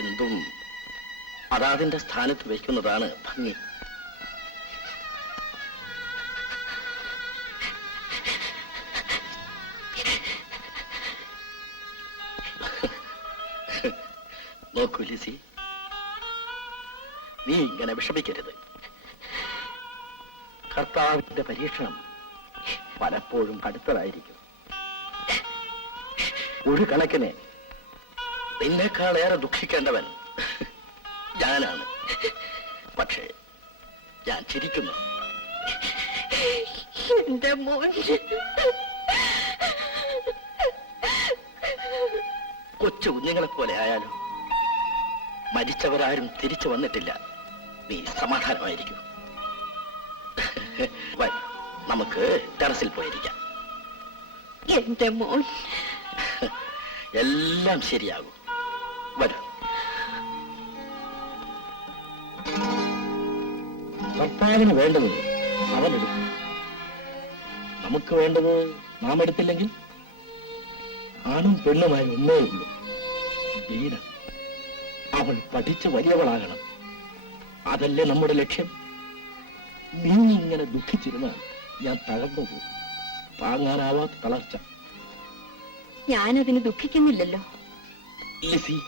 എന്തും അതാതിന്റെ സ്ഥാനത്ത് വയ്ക്കുന്നതാണ് ഭംഗി. നോക്കൂ ലിസി, നീ ഇങ്ങനെ വിഷമിക്കരുത്. കർത്താവിന്റെ പരീക്ഷണം പലപ്പോഴും അടുത്തതായിരിക്കും. ഒരു കണക്കിന് നിന്നേക്കാളേറെ ദുഃഖിക്കേണ്ടവൻ ഞാനാണ്. പക്ഷേ ഞാൻ ചിരിക്കുന്നു. എന്റെ മോൻ കൊച്ചു കുഞ്ഞുങ്ങളെ പോലെ ആയാലും മരിച്ചവരാരും തിരിച്ചു വന്നിട്ടില്ല. നീ സമാധാനമായിരിക്കും. നമുക്ക് ടെറസിൽ പോയിരിക്കാം. എന്റെ മോൻ എല്ലാം ശരിയാകും. വരൂ. കർത്താവിന് വേണ്ടത് അവനെടുക്കും. നമുക്ക് വേണ്ടത് നാം എടുത്തില്ലെങ്കിൽ ആണും പെണ്ണുമായി ഒന്നേ ഉള്ളൂ, വീര. അവൾ പഠിച്ച് വലിയവളാകണം. അതല്ലേ നമ്മുടെ ലക്ഷ്യം. നീ ഇങ്ങനെ ദുഃഖിച്ചിരുന്നാൽ ഞാൻ തകർന്നു പോകും. താങ്ങാനാവാത്ത തളർച്ച. ഞാനതിന് ദുഃഖിക്കുന്നില്ലല്ലോ. ലിസി,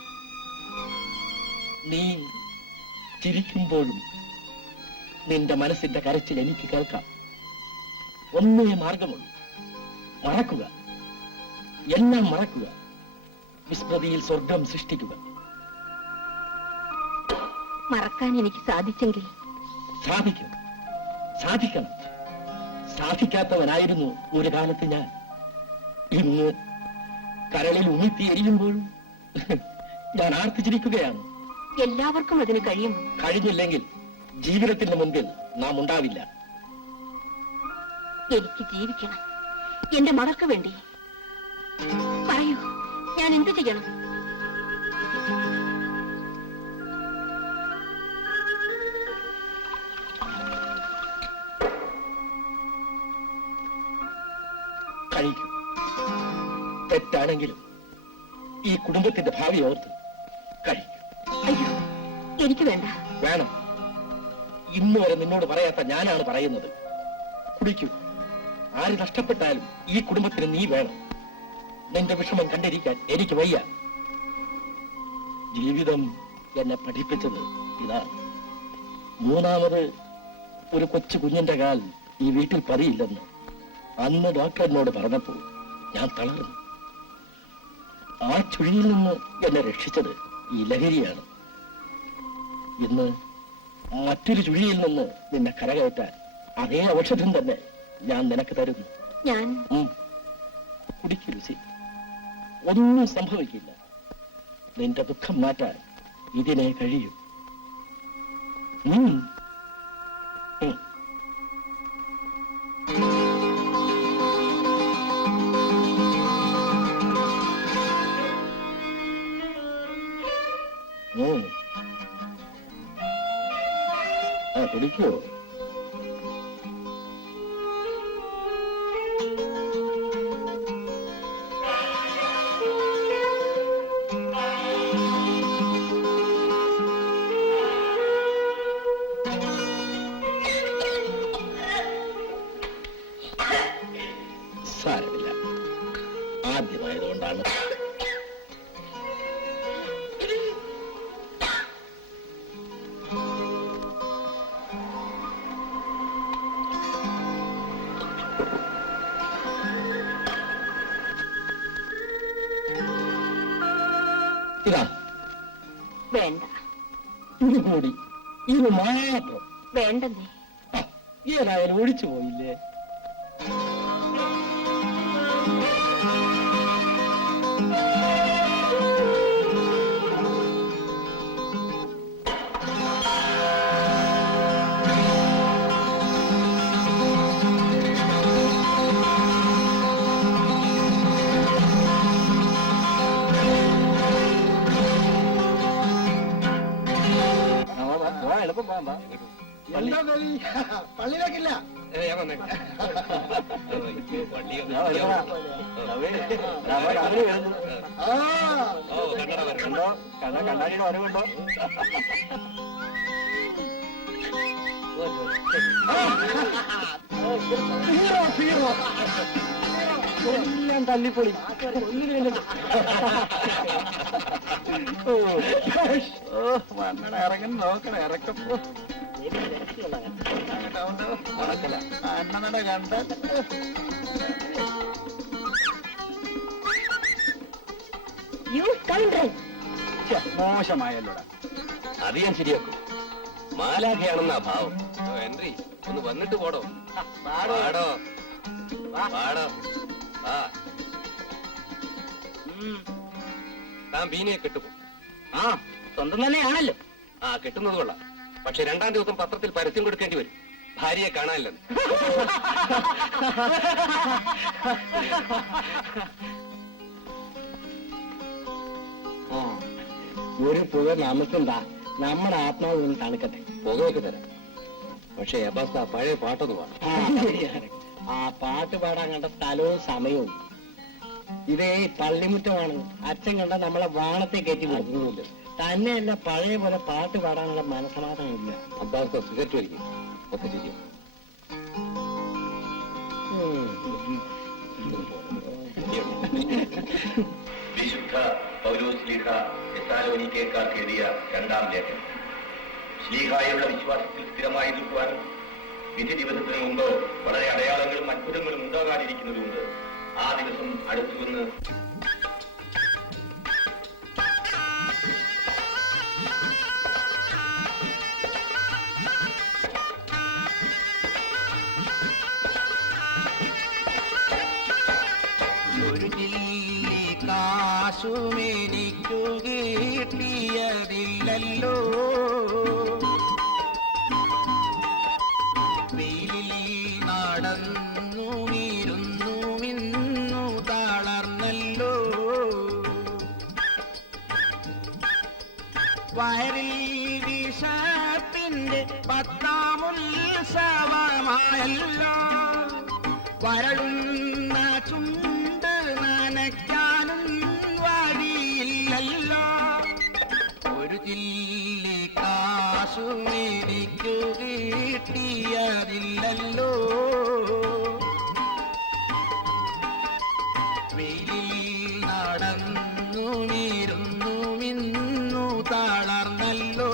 നീ ചിരിക്കുമ്പോഴും നിന്റെ മനസ്സിന്റെ കരച്ചിൽ എനിക്ക് കേൾക്കാം. ഒന്നേ മാർഗമുള്ളൂ. മറക്കുക, എല്ലാം മറക്കുക. വിസ്മൃതിയിൽ സ്വർഗം സൃഷ്ടിക്കുക. മറക്കാൻ എനിക്ക് സാധിച്ചെങ്കിൽ സാധിക്കും, സാധിക്കണം. സാധിക്കാത്തവനായിരുന്നു ഒരു കാലത്ത് ഞാൻ. ഇന്ന് കരളിൽ ഉമിത്തി എരിയുമ്പോഴും ഞാൻ ആർത്തിച്ചിരിക്കുകയാണ്. എല്ലാവർക്കും അതിന് കഴിയും. കഴിഞ്ഞില്ലെങ്കിൽ ജീവിതത്തിന് മുൻപിൽ നാം ഉണ്ടാവില്ല. എനിക്ക് ജീവിക്കണം, എന്റെ മകൾക്ക് വേണ്ടി. പറയൂ, ഞാൻ എന്ത് ചെയ്യണം? കഴിക്കും. തെറ്റാണെങ്കിലും ഈ കുടുംബത്തിന്റെ ഭാവി ഓർത്ത് കഴിക്കും. അയ്യോ, എനിക്ക് വേണ്ട. വേണം. ഇന്ന് വരെ നിന്നോട് പറയാത്ത ഞാനാണ് പറയുന്നത്. കുടിക്കൂ. ആര് നഷ്ടപ്പെട്ടാലും ഈ കുടുംബത്തിന് നീ വേണം. നിന്റെ വിഷമം കണ്ടിരിക്കാൻ എനിക്ക് വയ്യ. ജീവിതം എന്നെ പഠിപ്പിച്ചത് ഇതാണ്. മൂന്നാമത് ഒരു കൊച്ചു കുഞ്ഞിന്റെ കാൽ ഈ വീട്ടിൽ പതിയില്ലെന്ന് അന്ന് ഡോക്ടർ എന്നോട് പറഞ്ഞപ്പോൾ ഞാൻ തളർന്നു. ആ ചുഴിയിൽ നിന്ന് എന്നെ രക്ഷിച്ചത് ഈ ലഹരിയാണ്. ഇന്ന് മറ്റൊരു ചുഴിയിൽ നിന്ന് നിന്നെ കരകയറ്റാൻ അതേ ഔഷധം തന്നെ ഞാൻ നിനക്ക് തരുന്നു. ഞാൻ കുടിക്കൂ ലുസി. ഒന്നും സംഭവിക്കില്ല. നിന്റെ ദുഃഖം മാറ്റാൻ ഇതിനെ കഴിയൂ. ഉം. കുടിക്കൂ. സാരമില്ല, ആദ്യമായതുകൊണ്ടാണ്. ഇതാ. വേണ്ട. ഇത് കൂടി. ഇത് മാത്രം വേണ്ടെന്നേ. ഏതായാലും ഒഴിച്ചു പോയില്ലേ? എളുപ്പം പോകാൻ പള്ളിയിലേക്കില്ല. കണ്ണാടിയുടെ വരവുണ്ടോ? എല്ലാം തല്ലിപ്പൊളി. മണ്ണട ഇറങ്ങി നോക്കണം. ഇറക്കപ്പോ അണ്ണനട കണ്ട മോശമായല്ലോടാ. അത് ഞാൻ ശരിയാക്കും. മാലാഖയാണെന്നാ ഭാവം. ഹെൻറി, ഒന്ന് വന്നിട്ട് പോടോ. പാടോ പാടോ. ആ താൻ ബീനയെ കെട്ടുപോ. ആ സ്വന്തം തന്നെയാണല്ലോ. ആ കെട്ടുന്നത് കൊള്ളാം. പക്ഷെ 2-ാം ദിവസം പത്രത്തിൽ പരസ്യം കൊടുക്കേണ്ടി വരും. ഭാര്യയെ കാണാനില്ലെന്ന്. ഒരു പുക നമുക്കുണ്ടാ. നമ്മുടെ ആത്മാവ് ഒന്ന് തണുക്കട്ടെ. പുകയൊക്കെ തരാം. പക്ഷെ അബാസ് ആ പഴയ പാട്ടൊന്ന് പാടും. ആ പാട്ട് പാടാൻ കണ്ട സ്ഥലവും സമയവും. ഇതേ പള്ളിമുറ്റമാണ്. അച്ഛൻ കണ്ട നമ്മളെ വാണത്തെ കയറ്റി കൊടുക്കുന്നില്ല. തന്നെയല്ല, പഴയ പോലെ പാട്ട് പാടാനുള്ള മനസമാധാനമില്ല. അബ്ബാസ് സിഗരറ്റ് വലിക്കും. ഒക്കെ ചെയ്യും. വിശുദ്ധ പൗലോസ്ലീഹ തെസ്സലോനിക്കക്കാർക്ക് എഴുതിയ 2-ാം ലേഖനം. ശ്ലീഹായുള്ള വിശ്വാസത്തിൽ സ്ഥിരമായി നിൽക്കുവാനും വിധി ദിവസത്തിന് മുമ്പ് വളരെ അടയാളങ്ങളും അത്ഭുതങ്ങളും ഉണ്ടാകാതിരിക്കുന്നതുകൊണ്ട് ആ ദിവസം അടുത്തുവന്ന് കാശുമെനിക്കു കിട്ടിയതില്ലല്ലോ. വെയിലിൽ നടന്നു ഇരുന്നു നിന്നു തളർന്നല്ലോ. വയറിൽ വിഷപ്പിന്റെ 10-ാം ഉത്സവമായല്ലോ. വരളുന്ന വെയിലിൽ നടന്നു നീരുന്നു മിന്നു തളർന്നല്ലോ.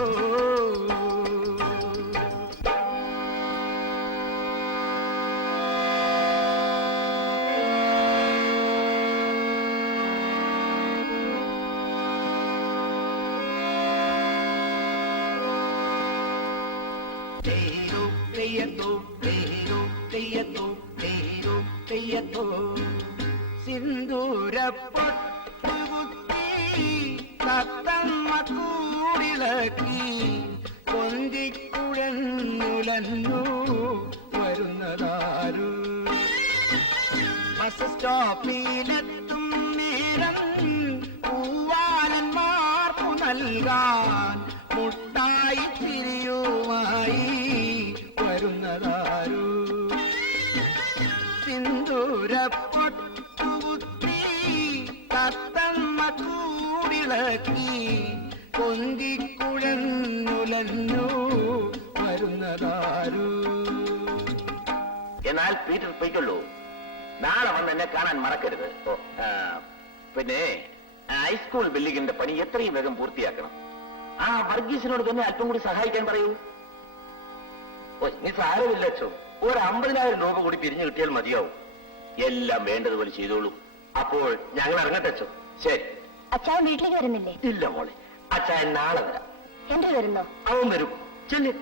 സിന്ദൂരപ്പൊട്ടുകുത്തി തത്തമ്മ കൂടിളക്കി കൊന്തിക്കുഴന്നുലന്നു വരുന്നതാരു. ബസ് സ്റ്റോപ്പിലെത്തും നേരം പൂവാലന്മാർക്കു നൽകാൻ മുട്ടായി തിരിയുമായി വരുന്നതാരു. സിന്ദൂരപ്പൊട്ടുകുത്തി തത്തമ്മ കൂടിളക്കി കൊന്തിക്കുഴന്നുലന്നു വരുന്നതാരു. എന്നാൽ പീറ്റർ പോയിക്കൊള്ളൂ. നാളെ വന്ന് എന്നെ കാണാൻ മറക്കരുത്. പിന്നെ ഹൈസ്കൂൾ ബിൽഡിങ്ങിന്റെ പണി എത്രയും വേഗം പൂർത്തിയാക്കണം. ആ വർഗീസിനോട് തന്നെ അല്പം കൂടി സഹായിക്കാൻ പറയൂ. നീ സാരമില്ല അച്ഛോ, ഒരു 50,000 രൂപ കൂടി പിരിഞ്ഞു കിട്ടിയാൽ മതിയാവും. എല്ലാം വേണ്ടതുപോലെ ചെയ്തോളൂ. അപ്പോൾ ഞങ്ങൾ ഇറങ്ങട്ടെ അച്ഛോ. ശരി. അച്ചായൻ വീട്ടിലേക്ക് വരുന്നില്ലേ? ഇല്ല മോളെ, അച്ഛൻ നാളെ വരാം. എന്ത് വരുന്നോ? അവൻ വരും. ചെല്ലു.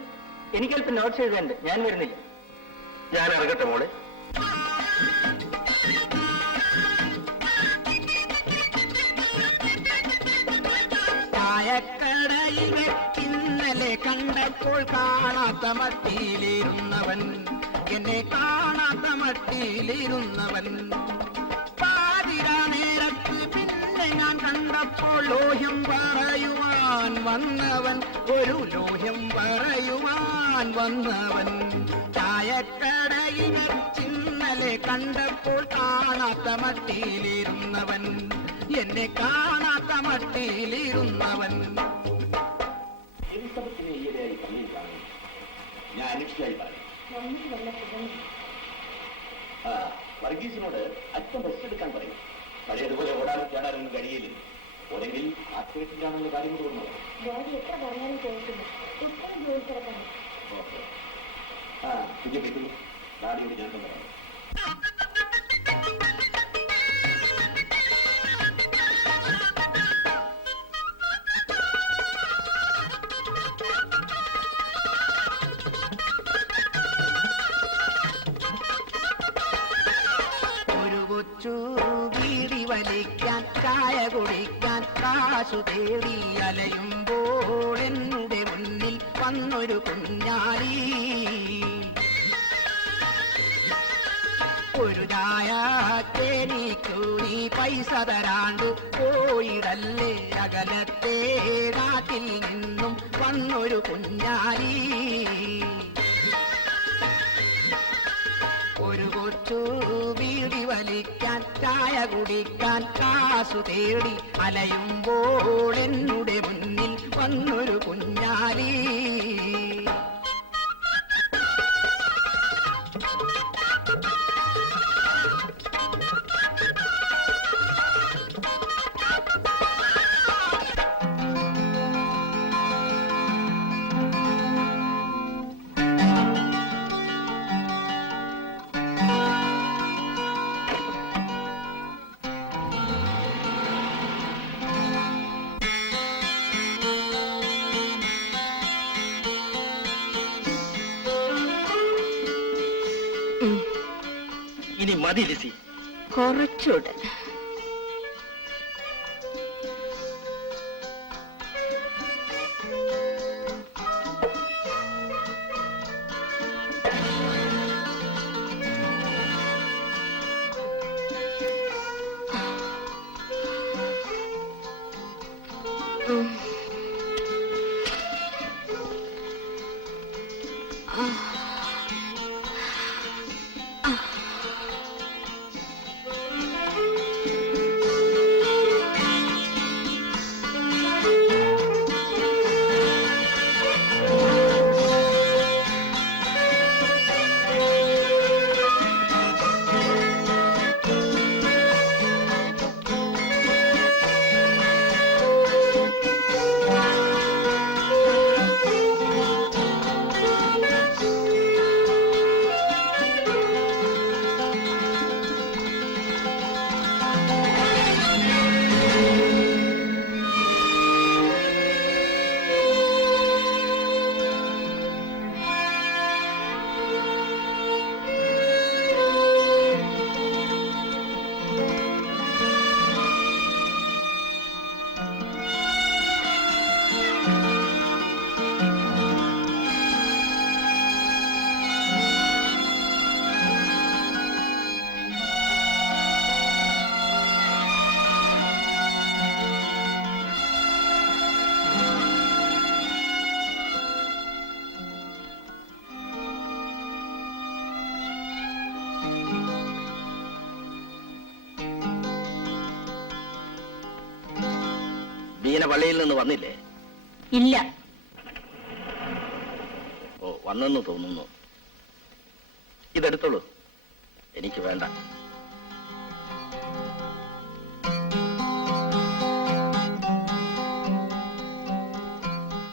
എനിക്കല്പം നോട്ട്സ് എഴുതാനുണ്ട്, ഞാൻ വരുന്നില്ല. ഞാൻ ഇറങ്ങട്ടെ മോളെ. ചായക്കടയിൽ ഇന്നലെ കണ്ടപ്പോൾ കാണാത്ത മട്ടിയിലിരുന്നവൻ, എന്നെ കാണാത്ത മട്ടിയിലിരുന്നവൻ. പാതിരാ നേരത്ത് പിന്നെ ഞാൻ കണ്ടപ്പോൾ ലോഹ്യം പറയുവാൻ വന്നവൻ, ഒരു ലോഹ്യം പറയുവാൻ വന്നവൻ. ചായക്കടയിൽ ഇന്നലെ കണ്ടപ്പോൾ കാണാത്ത മട്ടിയിലിരുന്നവൻ, എന്നെ കാണാത്ത മട്ടിയിലിരുന്നവൻ. എലിസബത്തിനെ ഈയിടെയായി പള്ളിയിൽ കാണുന്നു. ഞാൻ അന്വേഷിച്ചായി പറയും. വർഗീസിനോട് അല്പം റെസ്റ്റ് എടുക്കാൻ പറയും. പഴയതുപോലെ ഓടാനും ചാടാനൊന്നും കഴിയില്ല. ഓരെങ്കിൽ ആത്മഹത്യയാണെന്ന കാര്യം തോന്നുന്നു. എത്ര പറഞ്ഞാലും കേൾക്കുന്നു. ഇപ്പോഴും ജോലി തിരക്കാണ്. ഓക്കെ. കുഞ്ഞു കിട്ടുന്നു. ഡാഡിയോട് ഞാൻ തന്നെ പറയാം. ബീഡി വലിക്കാൻ ചായ കുടിക്കാൻ കാശു തേടി അലയുമ്പോൾ എന്നുടെ മുന്നിൽ വന്നൊരു കുഞ്ഞാലി. ഒരു ചായ കേനിക്കു നീ പൈസ തരാണ്ട് പോയിടല്ലേ, അകലത്തെ നാട്ടിൽ നിന്നും വന്നൊരു കുഞ്ഞാലി. ഒരു കൊച്ചു ബീഡി വലിക്കാൻ ചായ കുടിക്കാൻ കാശു തേടി അലയുമ്പോൾ എന്നുടെ മുന്നിൽ വന്നൊരു കുഞ്ഞാലി. ഇനി മതി ലിസി. കുറച്ചൂടെ. മീന പള്ളിയിൽ നിന്ന് വന്നില്ലേ? ഇല്ല. ഓ, വന്നെന്ന് തോന്നുന്നു. ഇതെടുത്തോളൂ, എനിക്ക് വേണ്ട.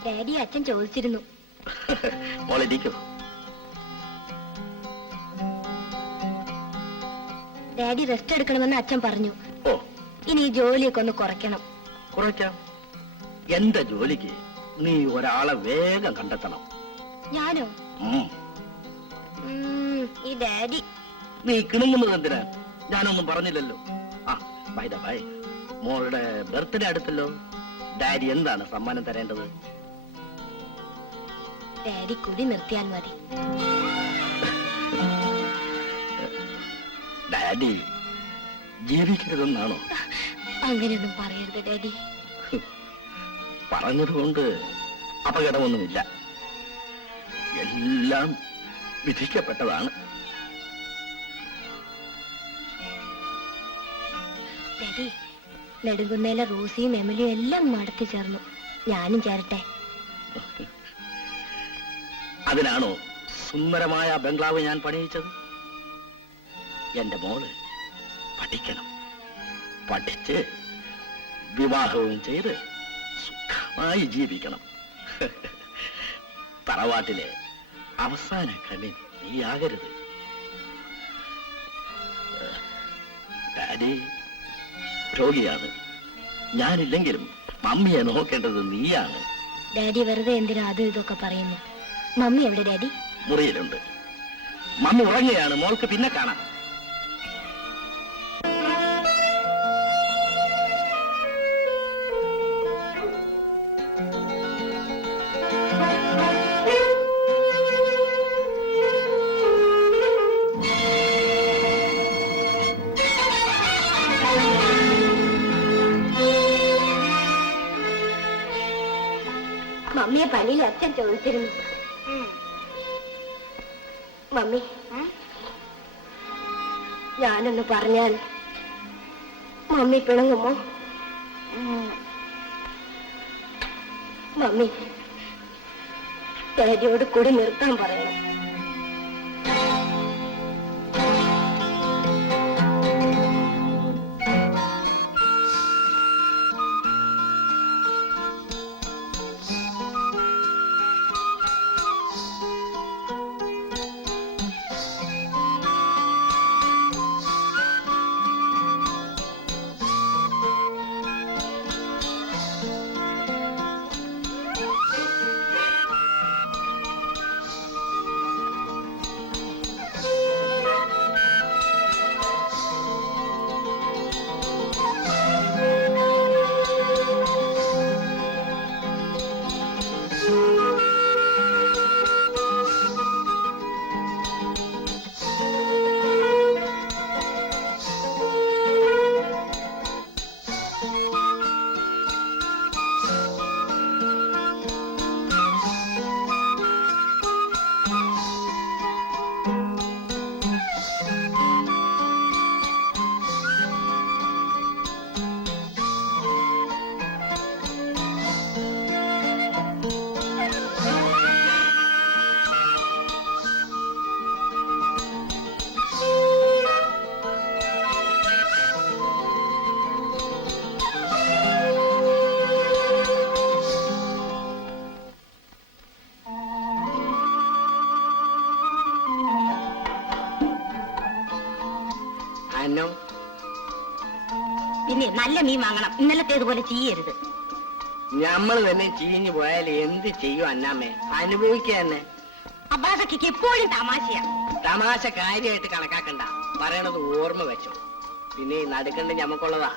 ഡാഡി അച്ഛൻ ചോദിച്ചിരുന്നു. മോളിരിക്കൂ. ഡാഡി റെസ്റ്റ് എടുക്കണമെന്ന് അച്ഛൻ പറഞ്ഞു. ഓ, ഇനി ഈ ജോലിയൊക്കെ ഒന്ന് കുറയ്ക്കണം. കുറയ്ക്കാം. എന്റെ ജോലിക്ക് നീ ഒരാളെ വേഗം കണ്ടെത്തണം. ഞാനോ? ഉം. ഈ ഡാഡി. നീ കിണുങ്ങുന്നത് എന്തിനാ? ഞാനൊന്നും പറഞ്ഞില്ലല്ലോ. ആ, ബൈ ദ ബൈ, മോളുടെ ബർത്ത്ഡേ അടുത്തല്ലോ. ഡാഡി എന്താണ് സമ്മാനം തരേണ്ടത്? ഡാഡി കുടി നിർത്തിയാൽ മതി. ഡാഡി ജീവിക്കരുതെന്നാണോ? അങ്ങനെയൊന്നും പറയരുത് ഡാഡി. പറഞ്ഞതുകൊണ്ട് അപകടമൊന്നുമില്ല. എല്ലാം വിധിക്കപ്പെട്ടതാണ്. ഡാഡി, നെടുങ്കുന്നേലെ റൂസിയും എമിലിയും എല്ലാം മടത്തി ചേർന്നു. ഞാനും ചേരട്ടെ? അതിനാണോ സുന്ദരമായ ബംഗ്ലാവ് ഞാൻ പണിയിച്ചത്? എന്റെ മോള് പഠിക്കണം. പഠിച്ച് വിവാഹവും ചെയ്ത് സുഖമായി ജീവിക്കണം. തറവാട്ടിലെ അവസാന കണ്ണി നീയാകരുത്. ഡാഡി രോഗിയാണ്. ഞാനില്ലെങ്കിലും മമ്മിയെ നോക്കേണ്ടത് നീയാണ്. ഡാഡി വെറുതെ എന്തിനാ അതും ഇതൊക്കെ പറയുന്നു? മമ്മി എവിടെ ഡാഡി? മുറിയിലുണ്ട്. മമ്മി ഉറങ്ങുകയാണ്. മോൾക്ക് പിന്നെ കാണാം. മമ്മിയെ പള്ളിയിൽ അച്ഛൻ ചോദിച്ചിരുന്നു. മമ്മി, ഞാനൊന്ന് പറഞ്ഞാൽ മമ്മി പിണങ്ങുമോ? മമ്മി ഡാഡിയോട് കൂടി നിർത്താൻ പറയണം. പിന്നെ നല്ല മീൻ വാങ്ങണം. ഇന്നലത്തേതുപോലെ ചെയ്യരുത്. നമ്മൾ തന്നെ ചീഞ്ഞു പോയാൽ എന്ത് ചെയ്യും അന്നാമ്മേ? അനുഭവിക്കുക തന്നെ. അബ്ബാസക്ക് എപ്പോഴും തമാശയാ. തമാശ കാര്യമായിട്ട് കണക്കാക്കണ്ട. പറയണത് ഓർമ്മ വെച്ചോ. പിന്നെ നടുക്കണ്ട് ഞമ്മക്കുള്ളതാ.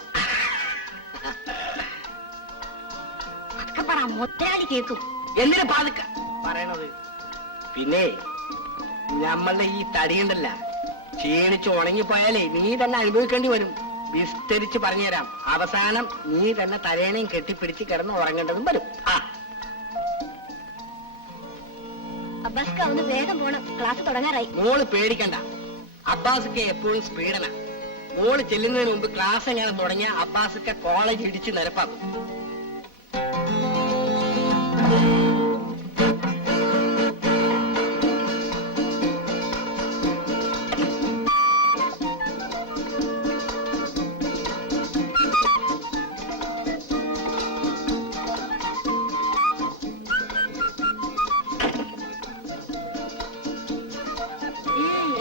അതൊക്കെ പറ, മുതലാളി കേൾക്കും. എന്തിനാ പാതുക്ക പറയണത്? പിന്നെ നമ്മളുടെ ഈ തടിയുണ്ടല്ല, ക്ഷീണിച്ച് ഉണങ്ങിപ്പോയാലേ നീ തന്നെ അനുഭവിക്കേണ്ടി വരും. വിസ്തരിച്ച് പറഞ്ഞുതരാം. അവസാനം നീ തന്നെ തലേണയും കെട്ടിപ്പിടിച്ച് കിടന്ന് ഉറങ്ങേണ്ടതും വരും. അബ്ബാസ്ക്ക് ഒന്ന് വേഗം പോണം, ക്ലാസ് തുടങ്ങാറായി. മോള് പേടിക്കണ്ട, അബ്ബാസൊക്കെ എപ്പോഴും സ്പീഡനാ. മോള് ചെല്ലുന്നതിന് മുമ്പ് ക്ലാസ് എങ്ങനെ തുടങ്ങിയ അബ്ബാസൊക്കെ കോളേജ് ഇടിച്ച് നിരപ്പാക്കും.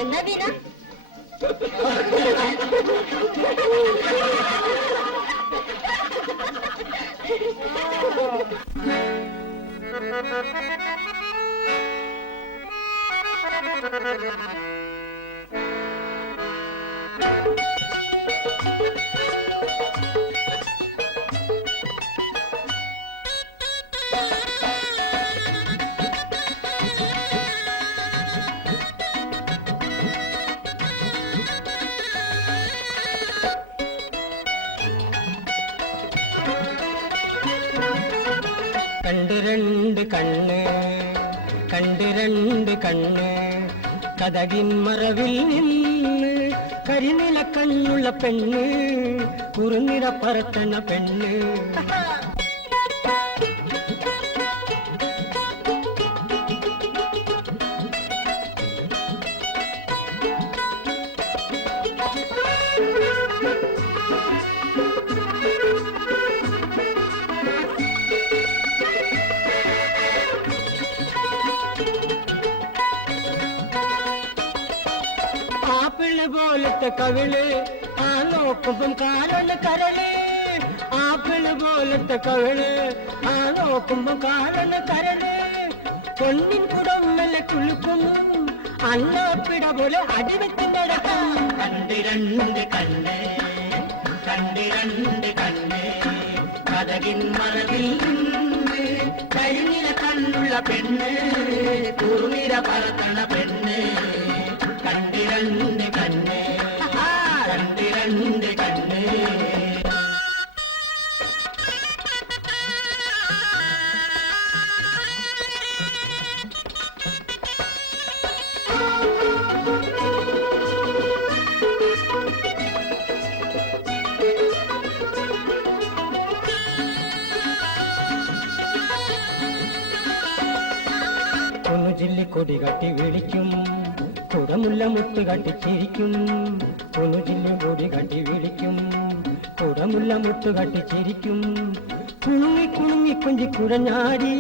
എന്താ വീണ? കണ്ട് രണ്ട് കണ്ണ് കണ്ട് രണ്ട് കണ്ണ് കതകിൻ മറവിൽ നിന്ന് കരിനില കണ്ണുള്ള പെണ്ണ് കുറുനിറ പറത്തണ പെണ്ണ് ആപ്പിള് പോലത്തെ കവിള് ആ നോക്കുമ്പം കാലൊന്ന കരള് ആപ്പിള് പോലത്തെ കവിള് ആ നോക്കുമ്പം കാലൊന്ന കരള് പൊന്നിൻ കുടമ്മലെ കുളുക്കും അന്നാപ്പിട പോലെ അടിവെച്ചിന്റെ കണ്ടിരണ്ട് കണ്ണ് കണ്ടിരണ്ട് കണ്ണ് കതകിൻ മറവിൽ നിന്ന് കരിനില കണ്ണുള്ള പെണ്ണ് കുറുനിര പറത്തണ പെണ്ണ് കണ്ടിരണ്ട് കണ്ണ് കണ്ടിരണ്ട് കണ്ണ് ഒന്ന് ജില്ലിക്കൊടി കട്ടി വിളിക്കും കുടമുല്ല മുട്ട് കട്ടിച്ചിരിക്കും ഒന്ന് ജില്ലിക്കൊടി കട്ടി വിളിക്കും കുടമുല്ല മുട്ട് കട്ടിച്ചിരിക്കും കുണുങ്ങി കുണുങ്ങി കൊഞ്ചി കുഴഞ്ഞാടി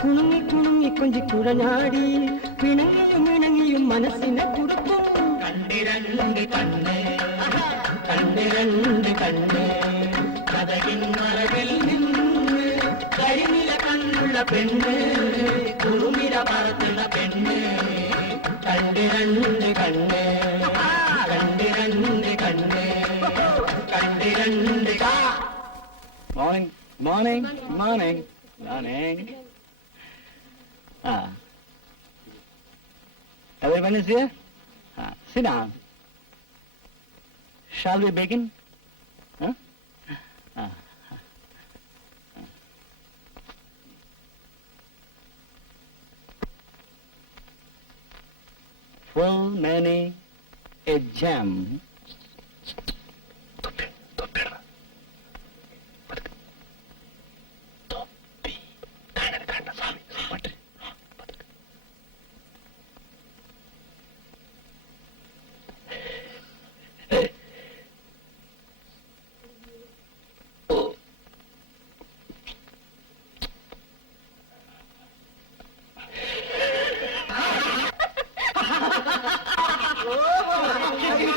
കുണുങ്ങി കുണുങ്ങി കൊഞ്ചി കുഴഞ്ഞാടി പിണങ്ങിയും ഇണങ്ങിയും മനസ്സിനെ കുടുക്കും കണ്ടിരണ്ട് കണ്ണ് കണ്ടിരണ്ട് കണ്ണ് കതകിൻ മറവിൽ നിന്ന് കരിനില കണ്ണുള്ള പെണ്ണ് കുറുമിര പറത്തുള്ള പെണ്ണ് കണ്ടിരണ്ട് കണ്ണ് കണ്ടിരണ്ട് കണ്ണ് കണ്ടിരണ്ട് Morning, morning, morning, morning. Everyone is here? Sit down. Shall we begin? Huh? Full many a jam.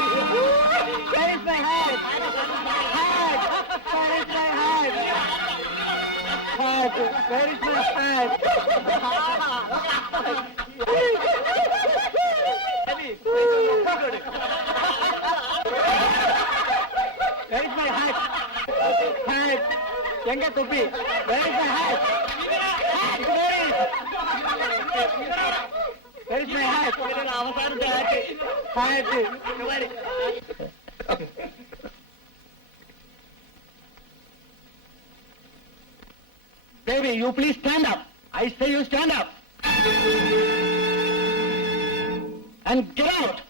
Where is my hat? Hat! Where is my hat? Hat! Where is my hat? Where is my hat? Hat! Yenga topi? Where is my hat? Hat! Where is? Where is my hat? Hat! Baby, you please stand up. I say you stand up. And get out.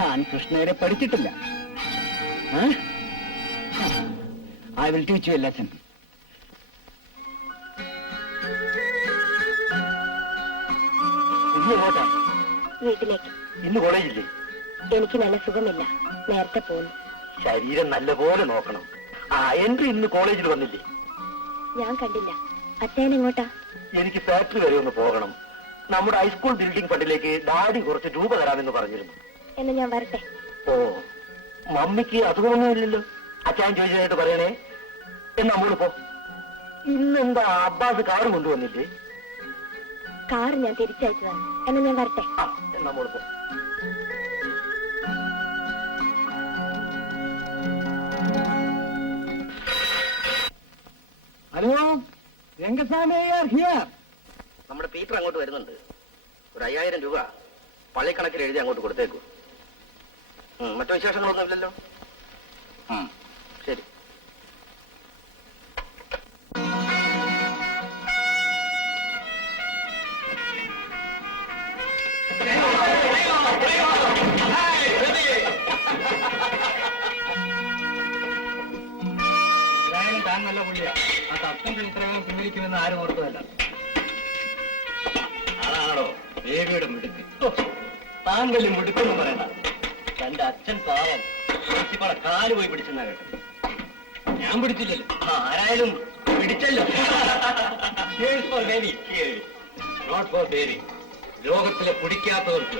ഞാൻ കൃഷ്ണയെ പഠിച്ചിട്ടില്ല. I will teach you a lesson. ഇന്ന് എങ്ങോട്ടാ? വീട്ടിലേക്ക്. ഇന്ന് കോളേജില്ലേ? എനിക്ക് നല്ല സുഖമില്ല, നേരത്തെ പോന്നു. ശരീരം നല്ലപോലെ നോക്കണം. എൻട്രി ഇന്ന് കോളേജിൽ വന്നില്ലേ? ഞാൻ കണ്ടില്ല. അച്ഛൻ എങ്ങോട്ടാ? എനിക്ക് ഫാക്ടറി വരെ ഒന്ന് പോകണം. നമ്മുടെ ഹൈസ്കൂൾ ബിൽഡിംഗ് ഫണ്ടിലേക്ക് ഡാഡി കുറച്ച് രൂപ തരാമെന്ന് പറഞ്ഞിരുന്നു. എന്ന് ഞാൻ വരട്ടെ. ഓ, മമ്മിക്ക് അസുഖമൊന്നുമില്ലല്ലോ. അച്ഛൻ ചോദിച്ചതായിട്ട് പറയണേ. എന്നാ മോള് പോ. ഇന്നെന്താ അബ്ബാസ് കാറ് കൊണ്ടുവന്നില്ലേ? കാർ ഞാൻ തിരിച്ചയച്ചതാണ്. എന്ന് ഞാൻ വരട്ടെ. എന്നാ മോള് പോ. Hello, Rangasamy are here. നമ്മുടെ പീറ്റർ അങ്ങോട്ട് വരുന്നുണ്ട്. ഒരു 5000 രൂപ പള്ളിക്കണക്കിൽ എഴുതി അങ്ങോട്ട് കൊടുത്തേക്കൂ. മറ്റു വിശേഷങ്ങളൊന്നും ഇല്ലല്ലോ? ശരി. എന്തായാലും താൻ നല്ല പുള്ളിയാ. ആ സത്യത്തിൽ ഇത്രയും പിൻവലിക്കുമെന്ന് ആരും ഓർത്തതല്ല. ആണാണോ ദേവിയുടെ മിടുക്ക്? താൻ വലിയ മിടുക്കെന്ന് പറയണ്ട. തന്റെ അച്ഛൻ പാവം പ്രിൻസിപ്പാളെ കാല് പോയി പിടിച്ചെന്നാ കേട്ടത്. ഞാൻ പിടിച്ചില്ലല്ലോ. ആരായാലും പിടിച്ചല്ലോ. For baby, not for baby. ലോകത്തിലെ പിടിക്കാത്തവർക്ക്.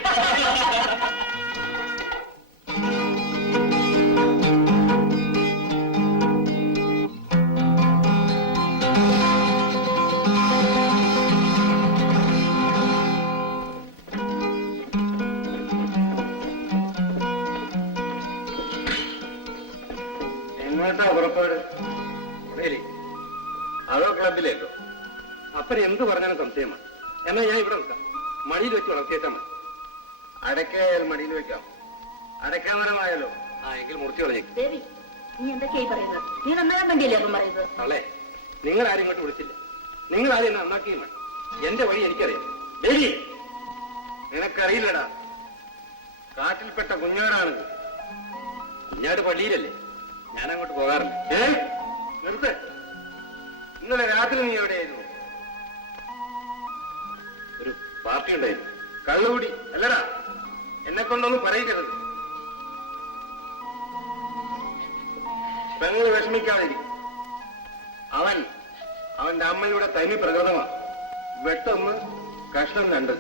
എങ്ങോട്ടാ പുറപ്പാട്? അതോ ക്ലബിലേക്കോ? അപ്പനെ എന്ത് പറഞ്ഞാലും സംശയമാണ്. എന്നാ ഞാൻ ഇവിടെ വെക്കാം. മടിയിൽ വെച്ച് വളർത്തിയേച്ചാ മതി. അടക്കയായാൽ മടിയിൽ വെക്കാം. അടക്കാമരമായാലോ? എങ്കിൽ മുറിച്ചു കളഞ്ഞേക്കും. ദേവി, നീ എന്തൊക്കെയായി പറയുന്നത്? നീ നന്നാകാൻ വേണ്ടിയല്ലേ അപ്പം പറയുന്നത്? അവളെ നിങ്ങൾ ആരും ഇങ്ങോട്ട് വിളിച്ചില്ല. നിങ്ങൾ ആരും എന്നെ നന്നാക്കിയും വേണം. എന്റെ വഴി എനിക്കറിയാം. ദേവി, നിനക്കറിയില്ലടാ. കാട്ടിൽപ്പെട്ട കുഞ്ഞാടാണിത്. കുഞ്ഞാട് പള്ളിയിലല്ലേ? ഞാൻ അങ്ങോട്ട് പോകാറില്ല. നിർത്ത്. ഇന്നലെ രാത്രി നീ എവിടെയായിരുന്നു? ഒരു പാർട്ടി ഉണ്ടായിരുന്നു. കള്ളുകൂടി അല്ലടാ. എന്നെ കൊണ്ടൊന്നും പറയിക്കരുത്. പെങ്ങൾ വിഷമിക്കാതിരിക്കും. അവന്റെ അമ്മയുടെ തനി പ്രകൃതമാണ്. വെട്ടൊന്ന്, കഷ്ണം 2.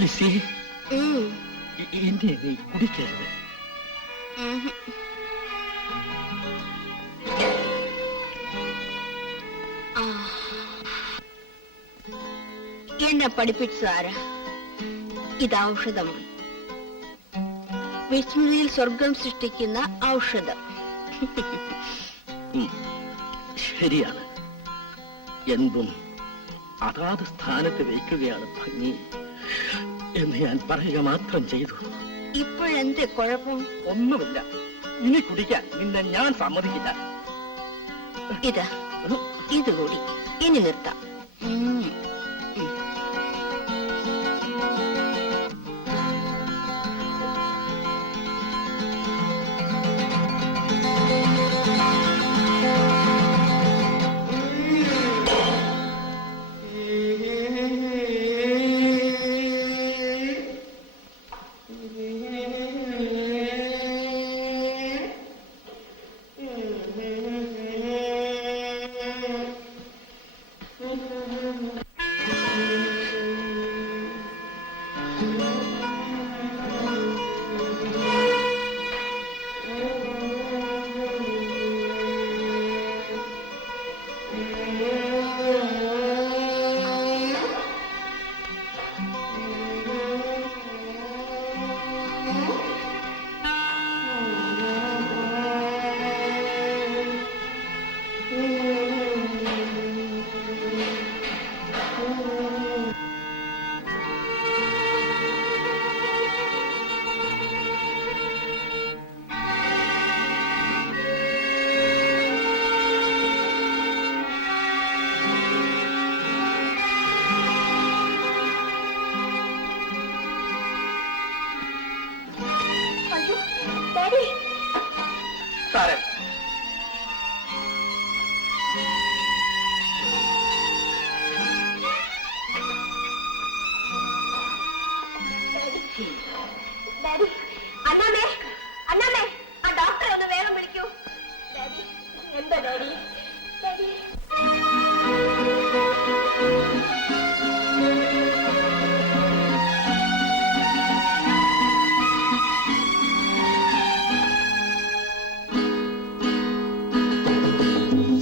ലിസി, എന്നെ നീ കുടിക്കരുത്. എന്നെ പഠിപ്പിച്ചതാരാ? ഇത് ഔഷധമാണ്. വിസ്മൃതിയിൽ സ്വർഗം സൃഷ്ടിക്കുന്ന ഔഷധം. ശരിയാണ്. എന്തും അതാത് സ്ഥാനത്ത് വയ്ക്കുകയാണ് ഭംഗി എന്ന് ഞാൻ പറയുക മാത്രം ചെയ്തു. ഇപ്പോഴെന്ത് കുഴപ്പം? ഒന്നുമില്ല. ഇനി കുടിക്കാൻ നിന്നെ ഞാൻ സമ്മതിക്കില്ല. ഇതുകൂടി ഇനി നിർത്താം.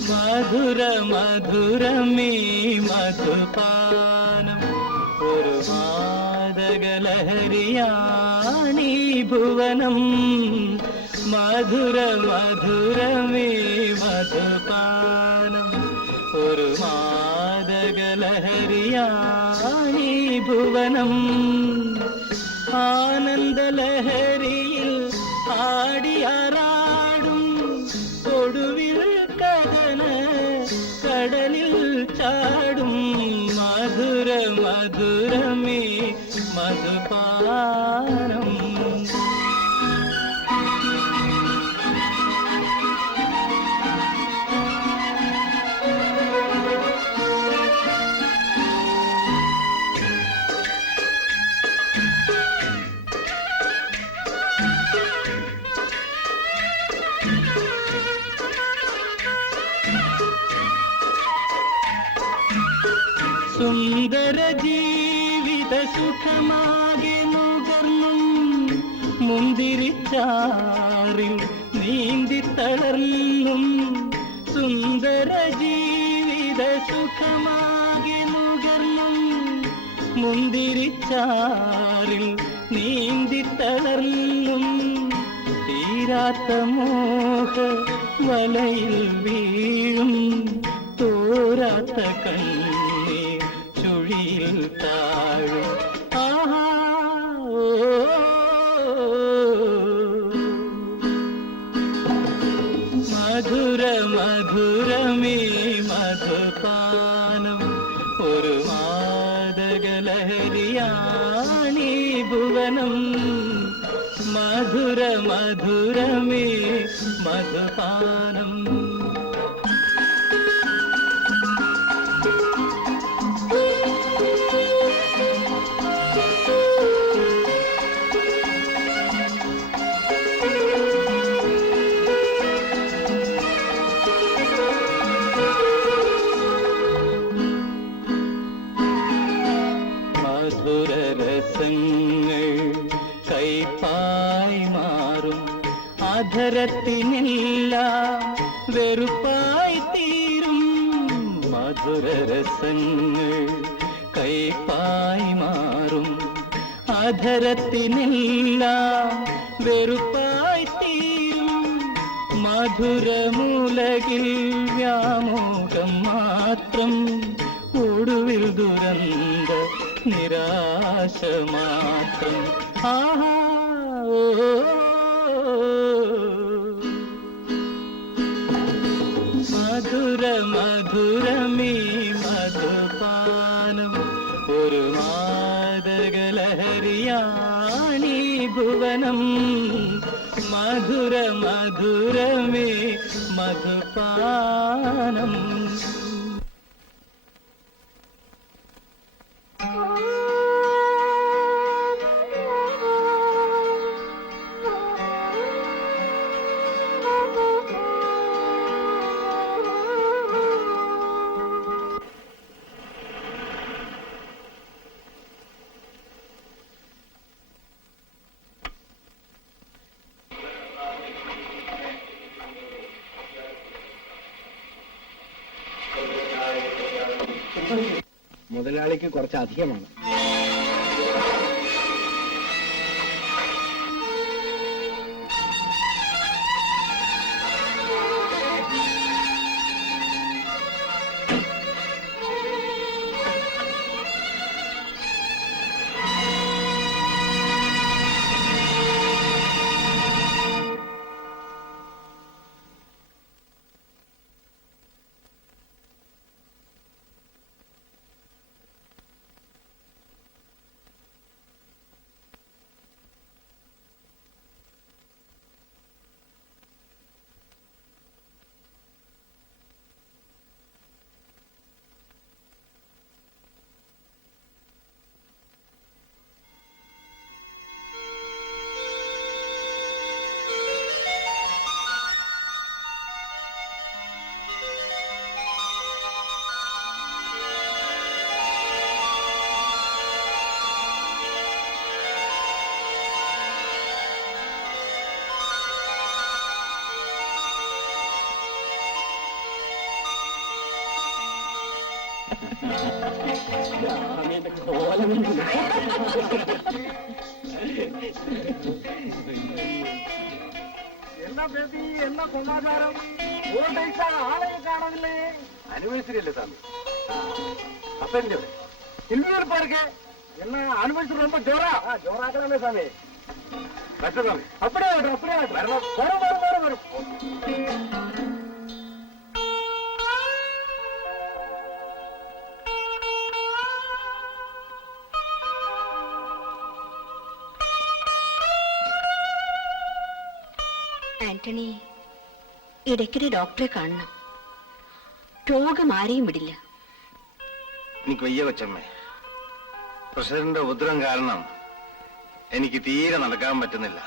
മധുര മധുരമീ മധുപാനം ഒരു മാദകലഹരിയാണീ ഭുവനം. മധുര മധുരമീ മധുപാനം ഒരു മാദകലഹരിയാണീ ഭുവനം. ആനന്ദലഹരിയിൽ ആടിയാറാടും ഒടുവിൽ കടന കടലിൽ ചാടും. മധുര മധുരമേ മധുപാനം. സുന്ദര ജീവിത സുഖമാകെ നുകർന്നും മുന്തിരിച്ചാറിൽ നീന്തി തളർന്നും. സുന്ദര ജീവിത സുഖമാകെ നുകർന്നും മുന്തിരിച്ചാറിൽ നീന്തി തളർന്നും. തീരാത്ത മോഹ വലയിൽ വീഴും തോരാത്ത കണ്ണീർ ചുഴിയിൽ താഴും. ആഹാ ഓ, മധുര മധുരമേ മധുപാനം ഒരു മാദകലഹരിയാണീ ഭുവനം. മധുര മധുരമേ മധുപാനം. മധുരരസങ്ങൾ കൈപ്പായി മാറും അധരത്തിനെല്ലാം വെറുപ്പായി തീരും. മധുരരസങ്ങൾ കൈപ്പായി മാറും അധരത്തിനെല്ലാം വെറുപ്പായി തീരും. മധുരമുലകിൽ വ്യാമോഹം മാത്രം ഒടുവിൽ ദുരന്ത നിരാശ മാത്രം. ആഹാ ഓ, മധുര മധുരമീ മധുപാനം ഒരു മാദകലഹരിയാണീ ഭുവനം. മധുര മധുരമേ മധുപാനം. മുതലാളിക്ക് കുറച്ച് അധികമാണ്. ഞാനെന്റെ കോലം എന്നാ ബേബി, എന്നാ സമാചാരം? ആളെയും കാണുന്നില്ലേ? ആനിവേഴ്സറി അല്ലേ സ്വാമി? അപ്പൻ്റെ ഇല്ലൊരു പേർക്ക് എന്നാ ആനിവേഴ്സറി ரொம்ப ஜோரா ஜோராக்கலாமே சாமி. പറ്റ സ്വാമി. அப்படியே ஆகட்டும், அப்படியே ஆகட்டும். വരണം. வரும். ആന്റണി, ഇടയ്ക്കിടെ ഡോക്ടറെ കാണണം. രോഗം ആരെയും വിടില്ല. എനിക്ക് വയ്യ കൊച്ചമ്മേ. പ്രസിഡന്റിന്റെ ഉപദ്രവം കാരണം എനിക്ക് തീരെ നടക്കാൻ പറ്റുന്നില്ല.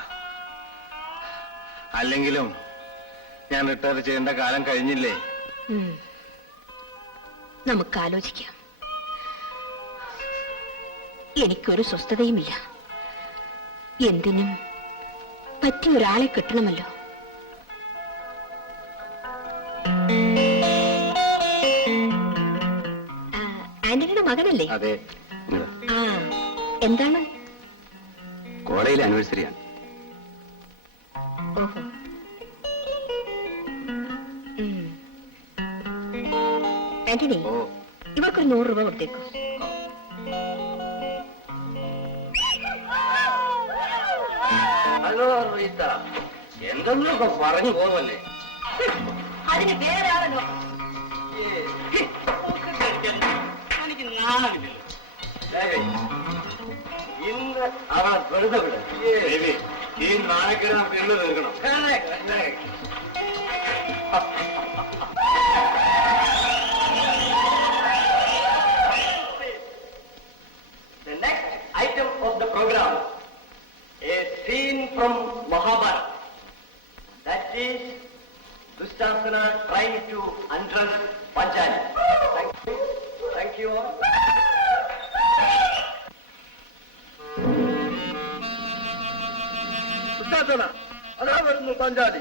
അല്ലെങ്കിലും ഞാൻ റിട്ടയർ ചെയ്യേണ്ട കാലം കഴിഞ്ഞില്ലേ? നമുക്ക് ആലോചിക്കാം. എനിക്കൊരു സ്വസ്ഥതയുമില്ല. എന്തിനും പറ്റിയ ഒരാളെ കിട്ടണമല്ലോ. ആന്റണിയുടെ മകനല്ലേ? അതെ. ആ, എന്താണ്? കോളേജിലെ ആനിവേഴ്സറിയാണ്. ഓഹോ. ആന്റണി, ഓ, ഇവർക്കൊരു 100 രൂപ കൊടുത്തേക്കൂ. ഹലോ റീത്ത, എന്തെന്നൊക്കെ പറഞ്ഞു പോകുമല്ലേ? അതിന് വേറെ ആളല്ലോ. എനിക്ക് നാണില്ലല്ലോ. ഇന്ന് അവൻ വെറുതെ വിടും. ഈ നാണക്കേട് നമുക്ക് എന്ന് തീർക്കണം. The next item of the program, a scene from Mahabharata. That is Dushasana trying to undress Panchali. Thank you. Thank you all. അതാ വരുന്നു Panchali.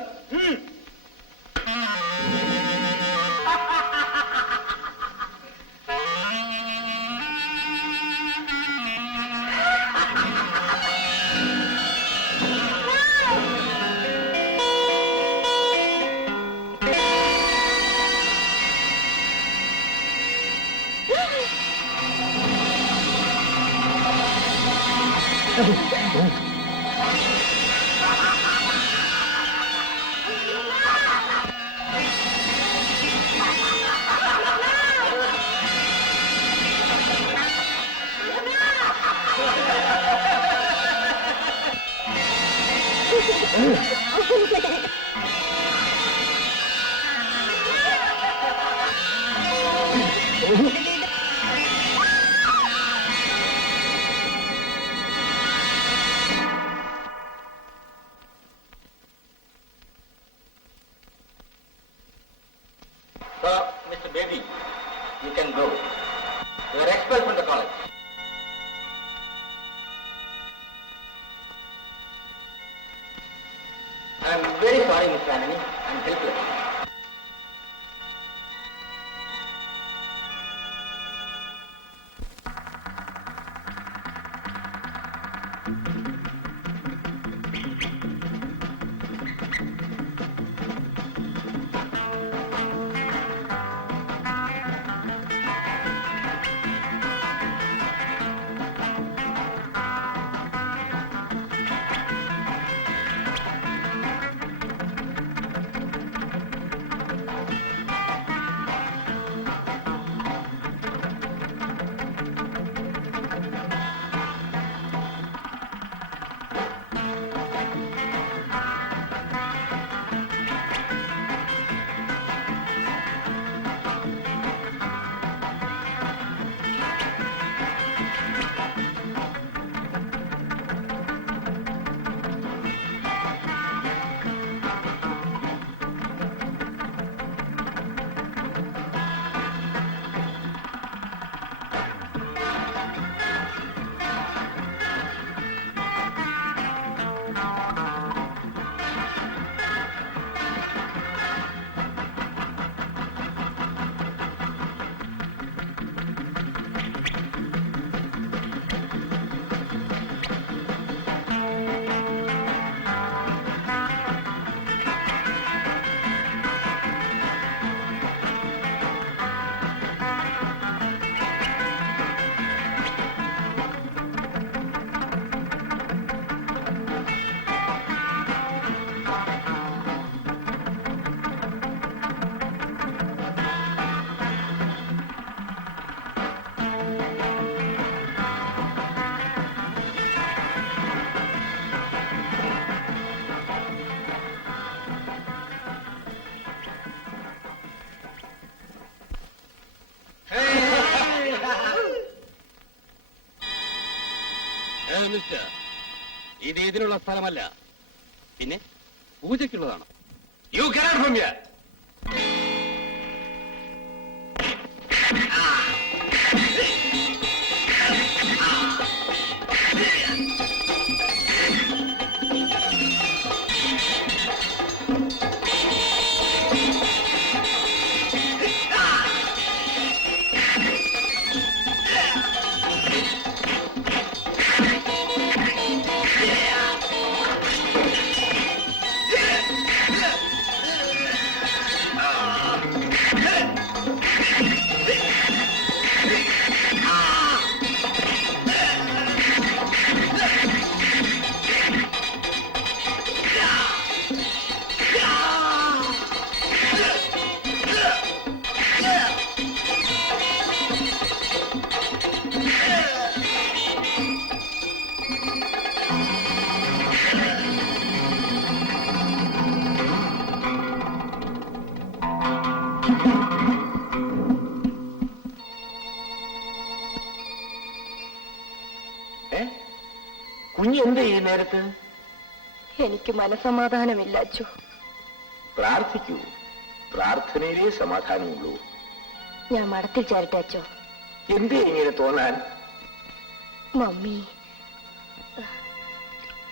Sir, Mr. Baby, you can go. You are expelled from the college. I am very sorry, Mr. Anthony. I am helpless. Mister, ഇത് ഇതിനുള്ള സ്ഥലമല്ല, പിന്നെ പൂജയ്ക്കുള്ളതാണ്. You cannot from here. കുഞ്ഞ് എന്ത് ഈ നേരത്ത്? എനിക്ക് മനസമാധാനമില്ല അച്ചു. പ്രാർത്ഥിക്കൂ, പ്രാർത്ഥനയിലേ സമാധാനമുള്ളൂ. ഞാൻ മടത്തിൽ ചേരട്ടെ അച്ചോ? എന്തേ ഇങ്ങനെ തോന്നാൻ? മമ്മി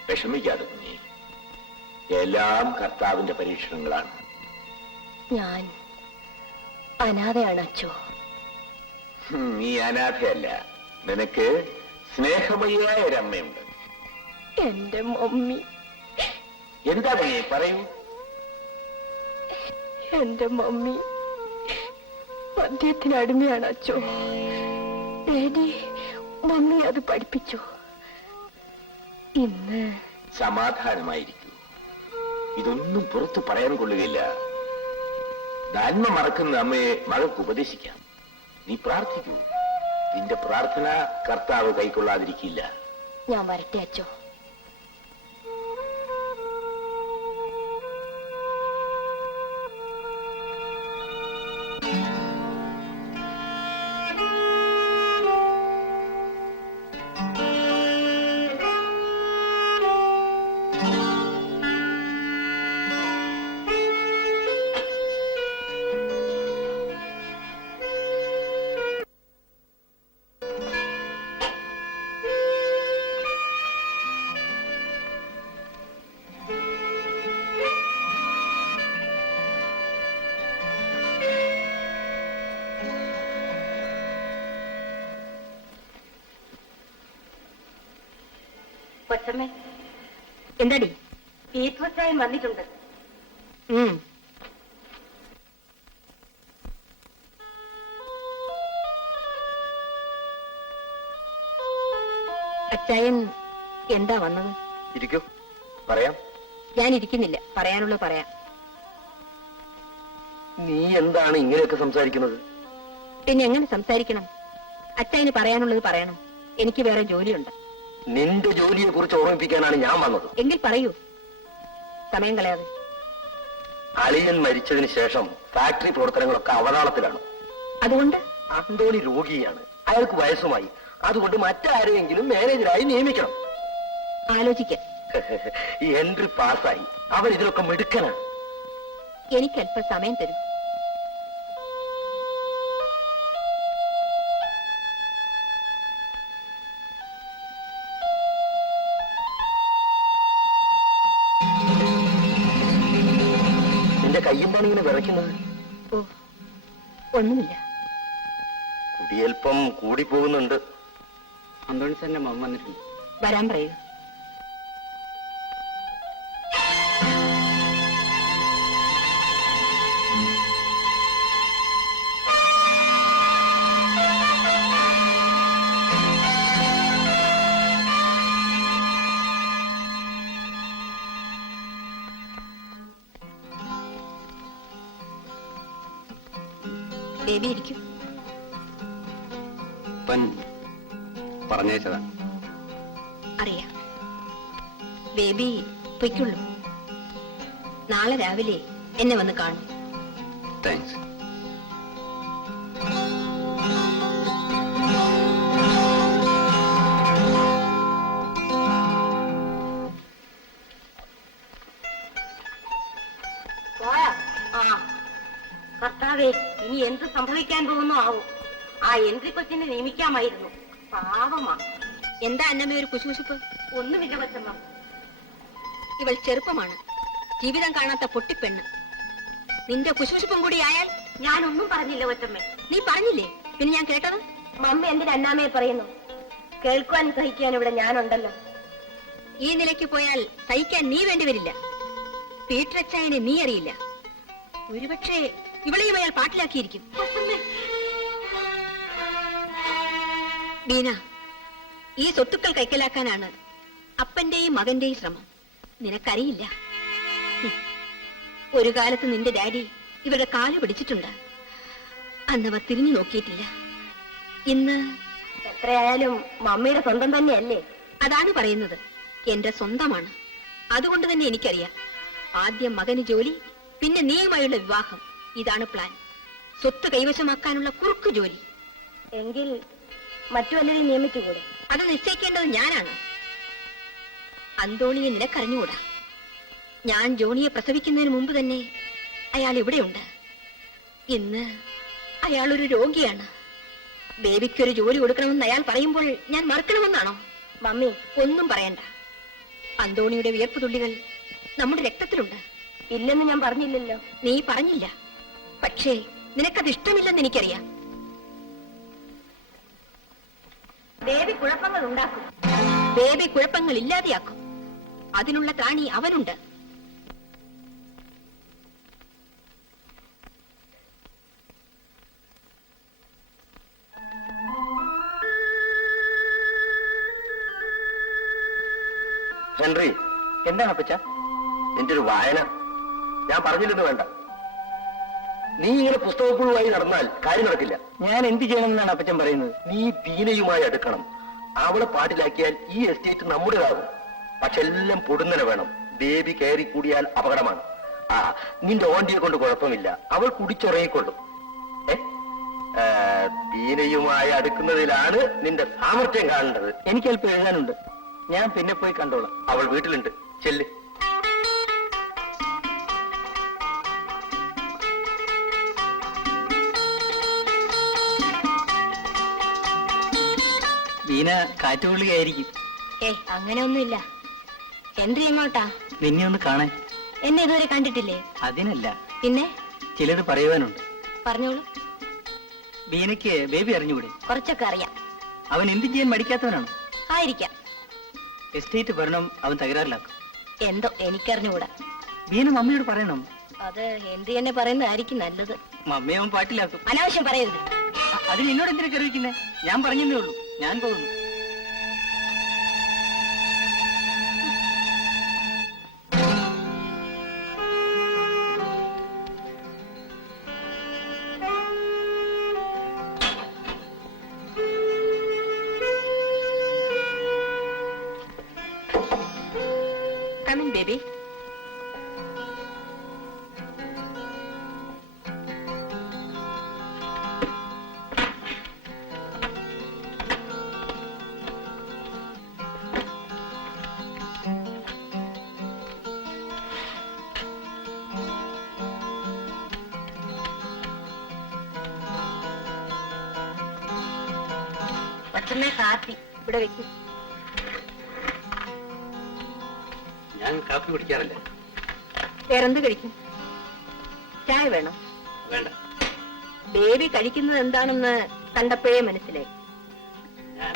വിഷമിക്കാതെ കുഞ്ഞെ, എല്ലാം കർത്താവിന്റെ പരീക്ഷണങ്ങളാണ്. ഞാൻ അനാഥയാണ് അച്ചോ. നീ അനാഥയല്ല, നിനക്ക് സ്നേഹമയ്യായ ഒരമ്മയുണ്ട്. എന്റെ മമ്മി. എന്താ കുഞ്ഞെ, പറയൂ. എന്റെ മമ്മി മദ്യത്തിന് അടിമയാണ് അച്ചോ. ഡാഡി മമ്മി അത് പഠിപ്പിച്ചു. ഇന്ന് സമാധാനമായിരിക്കൂ, ഇതൊന്നും പുറത്തു പറയാൻ കൊള്ളുകയില്ല. നന്മ മറക്കുന്ന അമ്മയെ മകൾക്ക് ഉപദേശിക്കാം. നീ പ്രാർത്ഥിക്കൂ, നിന്റെ പ്രാർത്ഥന കർത്താവ് കൈക്കൊള്ളാതിരിക്കില്ല. ഞാൻ വരട്ടെ അച്ചോ? കൊച്ചമ്മേ, എന്താടി? പീറ്റർസായൻ വന്നിട്ടുണ്ട്. അച്ചായൻ എന്താ വന്നത്? ഇരിക്കൂ, പറയാം. ഞാൻ ഇരിക്കുന്നില്ല, പറയാനുള്ളത് പറയാം. നീ എന്താണ് ഇങ്ങനെയൊക്കെ സംസാരിക്കുന്നത്? പിന്നെ എങ്ങനെ സംസാരിക്കണം? അച്ചായന് പറയാനുള്ളത് പറയണം. എനിക്ക് വേറെ ജോലിയുണ്ട്. നിന്റെ ജോലിയെ കുറിച്ച് ഓർമ്മിപ്പിക്കാനാണ് ഞാൻ വന്നത്. എങ്കിൽ പറയൂ, സമയം കളയാതെ. അളിയൻ മരിച്ചതിന് ശേഷം ഫാക്ടറി പ്രവർത്തനങ്ങളൊക്കെ അവതാളത്തിലാണ്. അതുകൊണ്ട് അന്തോണി രോഗിയാണ്, അയാൾക്ക് വയസ്സുമായി. അതുകൊണ്ട് മറ്റാരെയെങ്കിലും മാനേജരായി നിയമിക്കണം. ആലോചിക്കാം. ഈ എൻട്രി പാസ്സായി, അവൻ ഇതിലൊക്കെ മിടുക്കനാണ്. എനിക്ക് അല്പം സമയം തരും. നിന്റെ കയ്യെന്താണ് ഇങ്ങനെ വിറയ്ക്കുന്നത്? ഓ, ഒന്നുമില്ല. കുടിയൽപ്പം കൂടിപ്പോകുന്നുണ്ട്. അന്തോണി സാറിന്റെ മമ്മ വന്നിട്ടുണ്ട്. വരാൻ പറയൂ. ബേബി ഇരിക്കൂ. പറഞ്ഞേച്ചതാ. അറിയാം. ബേബി പൊയ്ക്കുള്ളൂ. നാളെ രാവിലെ എന്നെ വന്ന് കാണും. താങ്ക്സ്. എന്ത് സംഭവിക്കാൻ പോകുന്നു ആവും. ആ എൻട്രി കൊച്ചിനെ നിയമിക്കാമായിരുന്നു. പാവമാ. എന്താ അന്നമ്മ ഒരു കുശുകുശുപ്പ്? ഒന്നുമില്ല കൊച്ചമ്മ. ഇവൾ ചെറുപ്പമാണ്, ജീവിതം കാണാത്ത പൊട്ടിപ്പെണ്ണ്. നിന്റെ കുശുകുശുപ്പും കൂടി ആയാൽ. ഞാനൊന്നും പറഞ്ഞില്ല കൊച്ചമ്മ. നീ പറഞ്ഞില്ലേ? പിന്നെ ഞാൻ കേട്ടത്. മമ്മ എന്തിന് അന്നാമ്മയെ പറയുന്നു? കേൾക്കുവാനും സഹിക്കാനും ഇവിടെ ഞാനുണ്ടല്ലോ. ഈ നിലയ്ക്ക് പോയാൽ സഹിക്കാൻ നീ വേണ്ടി വരില്ല. പീറ്ററച്ചായനെ നീ അറിയില്ല. ഒരുപക്ഷെ ഇവളെയും അയാൾ പാട്ടിലാക്കിയിരിക്കും. ബീന, ഈ സ്വത്തുക്കൾ കൈക്കലാക്കാനാണ് അപ്പന്റെയും മകന്റെയും ശ്രമം. നിനക്കറിയില്ല. ഒരു കാലത്ത് നിന്റെ ഡാഡി ഇവരുടെ കാല് പിടിച്ചിട്ടുണ്ട്. അന്നവർ തിരിഞ്ഞു നോക്കിയിട്ടില്ല. ഇന്ന് എത്രയായാലും മമ്മിയുടെ സ്വന്തം തന്നെയല്ലേ? അതാണ് പറയുന്നത്. എന്റെ സ്വന്തമാണ്. അതുകൊണ്ട് തന്നെ എനിക്കറിയാം. ആദ്യം മകന് ജോലി, പിന്നെ നീയുമായുള്ള വിവാഹം. ഇതാണ് പ്ലാൻ. സ്വത്ത് കൈവശമാക്കാനുള്ള കുറുക്കു ജോലി. എങ്കിൽ മറ്റു വല്ലവരെയും നിയമിച്ചുകൂടെ? അത് നിശ്ചയിക്കേണ്ടത് ഞാനാണ്. അന്തോണിയെ നിനക്കറിഞ്ഞുകൂടാ. ഞാൻ ജോണിയെ പ്രസവിക്കുന്നതിന് മുമ്പ് തന്നെ അയാൾ ഇവിടെയുണ്ട്. ഇന്ന് അയാൾ ഒരു രോഗിയാണ്. ബേബിക്കൊരു ജോലി കൊടുക്കണമെന്ന് അയാൾ പറയുമ്പോൾ ഞാൻ മറക്കണമെന്നാണോ? മമ്മി, ഒന്നും പറയണ്ട. അന്തോണിയുടെ വിയർപ്പ് തുള്ളികൾ നമ്മുടെ രക്തത്തിലുണ്ട്. ഇല്ലെന്ന് ഞാൻ പറഞ്ഞില്ലല്ലോ. നീ പറഞ്ഞില്ല. പക്ഷേ നിനക്കത് ഇഷ്ടമില്ലെന്ന് എനിക്കറിയാം. ബേബി കുഴപ്പങ്ങൾ ഉണ്ടാക്കും. ബേബി കുഴപ്പങ്ങൾ ഇല്ലാതെയാക്കും. അതിനുള്ള ത്രാണി അവനുണ്ട്. ഹെൻറി, എന്താണ് അപ്പച്ച? നിന്റെ ഒരു വായന ഞാൻ പറഞ്ഞില്ലെന്ന് വേണ്ട. നീ ഇങ്ങനെ പുസ്തകപ്പുഴുവായി നടന്നാൽ കാര്യം നടക്കില്ല. ഞാൻ എന്ത് ചെയ്യണമെന്നാണ് അപ്പച്ചൻ പറയുന്നത്? നീ ബീനയുമായി അടുക്കണം. അവളെ പാട്ടിലാക്കിയാൽ ഈ എസ്റ്റേറ്റ് നമ്മുടേതാകും. പക്ഷെ എല്ലാം പൊടുന്നനെ വേണം. ബേബി കയറി കൂടിയാൽ അപകടമാണ്. നിന്റെ ഓണ്ടിയെ കൊണ്ട് കുഴപ്പമില്ല, അവൾ കുടിച്ചുറങ്ങിക്കൊള്ളും. ബീനയുമായി അടുക്കുന്നതിലാണ് നിന്റെ സാമർത്ഥ്യം കാണേണ്ടത്. എനിക്ക് അല്പം എഴുതാനുണ്ട്. ഞാൻ പിന്നെ പോയി കണ്ടോളാം. അവൾ വീട്ടിലുണ്ട്, ചെല്ല്. വീണ കാറ്റുകൊള്ളുകയായിരിക്കും. അങ്ങനെയൊന്നുമില്ല. ഹെൻറി എങ്ങോട്ടാ? നിന്നെ ഒന്ന് കാണാൻ. എന്നെ ഇതുവരെ കണ്ടിട്ടില്ലേ? അതിനല്ല, പിന്നെ ചിലത് പറയുവാനുണ്ട്. പറഞ്ഞോളൂ. ബീനയ്ക്ക് ബേബി അറിഞ്ഞുകൂടെ? കുറച്ചൊക്കെ അറിയാം. അവൻ എന്ത് ചെയ്യാൻ മടിക്കാത്തവനാണ്. ആയിരിക്കാം. എസ്റ്റേറ്റ് ഭരണം അവൻ തകരാറിലാക്കും. എന്തോ എനിക്കറിഞ്ഞുകൂടാ. ബീന മമ്മിയോട് പറയണം. അത് ഹെൻറി എന്നെ പറയുന്നതായിരിക്കും നല്ലത്. മമ്മി അവൻ പാട്ടിലാക്കും. അനാവശ്യം പറയരുത്. അതിന് എന്നോട് എന്തിനൊക്കെ അറിയിക്കുന്നേ? ഞാൻ പറഞ്ഞതേ ഉള്ളൂ. ഞാൻ പോകുന്നു. Come in, baby. പച്ചമ്മ കാപ്പി ഇവിടെ വെക്കും. ഞാൻ കാപ്പി കുടിക്കാറില്ല. വേറെന്ത് കഴിക്കും? ചായ വേണം? വേണ്ട. ബേബി കഴിക്കുന്നത് എന്താണെന്ന് കണ്ടപ്പോഴേ മനസ്സിലായി. ഞാൻ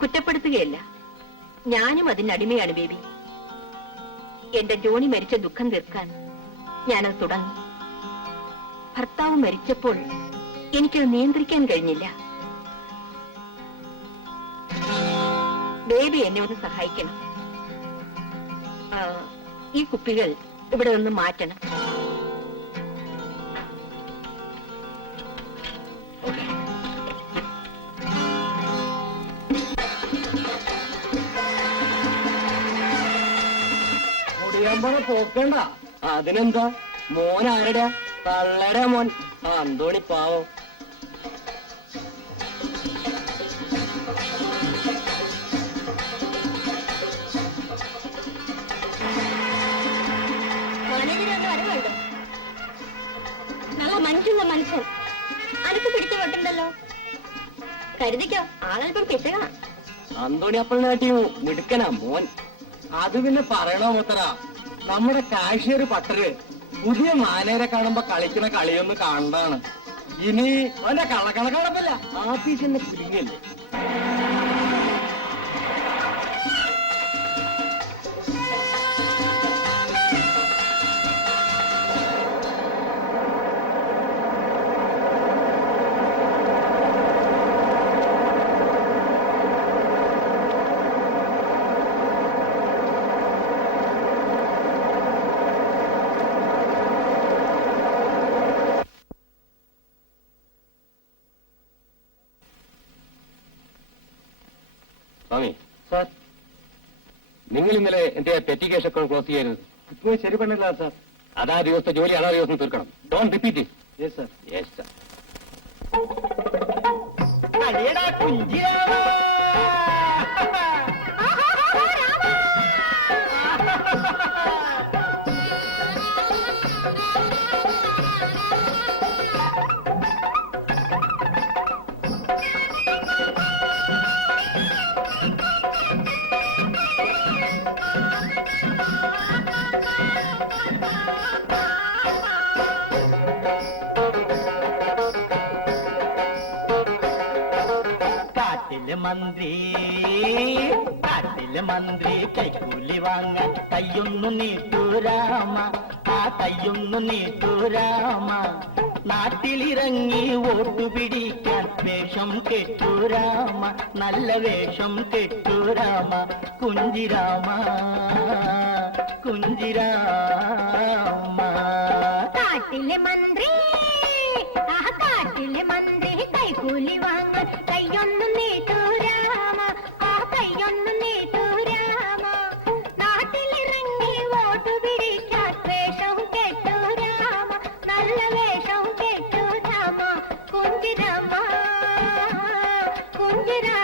കുറ്റപ്പെടുത്തുകയല്ല, ഞാനും അതിന് അടിമയാണ് ബേബി. എന്റെ ജോണി മരിച്ച ദുഃഖം തീർക്കാൻ ഞാനത് തുടങ്ങി. ഭർത്താവ് മരിച്ചപ്പോൾ എനിക്കത് നിയന്ത്രിക്കാൻ കഴിഞ്ഞില്ല. ബേബി എന്നെ ഒന്ന് സഹായിക്കണം. ഈ കുപ്പികൾ ഇവിടെ നിന്ന് മാറ്റണം. മുടിയാമ്പറ പോക്കണ്ട. അതിനെന്താ? മോൻ ആരുടെ? തള്ളര മോൻ. അന്തോണി പാവം. നല്ല മനുഷ്യൻ പാവ മനുഷ്യൻ. അനക്ക് പിടിച്ചു പൊട്ടുണ്ടല്ലോ. കരുതിക്കോ, ആളൽപ്പം പിശകാ. അന്തോണി അപ്പളിനാട്ടിയും മിടുക്കനാ മോൻ. അത് പിന്നെ പറയണോ മുത്തറ, നമ്മുടെ കാഷ്യർ പട്ടര് പുതിയ മാനേരെ കാണുമ്പോ കളിക്കുന്ന കളിയൊന്ന് കാണതാണ്. ഇനി അവന്റെ കള്ളക്കണക്കണപ്പല്ല, ആഫീസിന്റെ കുലിങ്ങല്ലേ. സ്വാമി, സാർ, നിങ്ങൾ ഇന്നലെ എന്റെ പെറ്റി കേസ് അക്കൗണ്ട് ക്ലോസ് ചെയ്യരുത്. ഇപ്പോൾ ശരി പണില്ല സാർ. അതാ ദിവസത്തെ ജോലി അതാ ദിവസം തീർക്കണം. Don't repeat it. Yes sir. Yes sir. അടിയടാ കുഞ്ചിയാവാ. കാട്ടിലെ മന്ത്രി കൈക്കൂലി വാങ്ങാൻ കയ്യൊന്നു നീട്ടൂരാമ, ആ കയ്യൊന്നു നീട്ടൂരാമ. നാട്ടിലിറങ്ങി വോട്ടു പിടിക്കാൻ വേഷം കെട്ടൂരാമ, നല്ല വേഷം കെട്ടൂരാമ. കുഞ്ചിരാമ കുഞ്ചിരാമ. കാട്ടിലെ മന്ത്രി, കാട്ടിലെ മന്ത്രി കൈക്കൂലി വാങ്ങാൻ കയ്യൊന്നു നീട്ടൂരാമ, ആ കയ്യൊന്നു നീട്ടൂരാമ. നാട്ടിലിറങ്ങി വോട്ടു പിടിക്കാൻ വേഷം കെട്ടൂരാമ, നല്ല വേഷം കെട്ടൂരാമ. കുഞ്ചിരാമ കുഞ്ചിരാമ.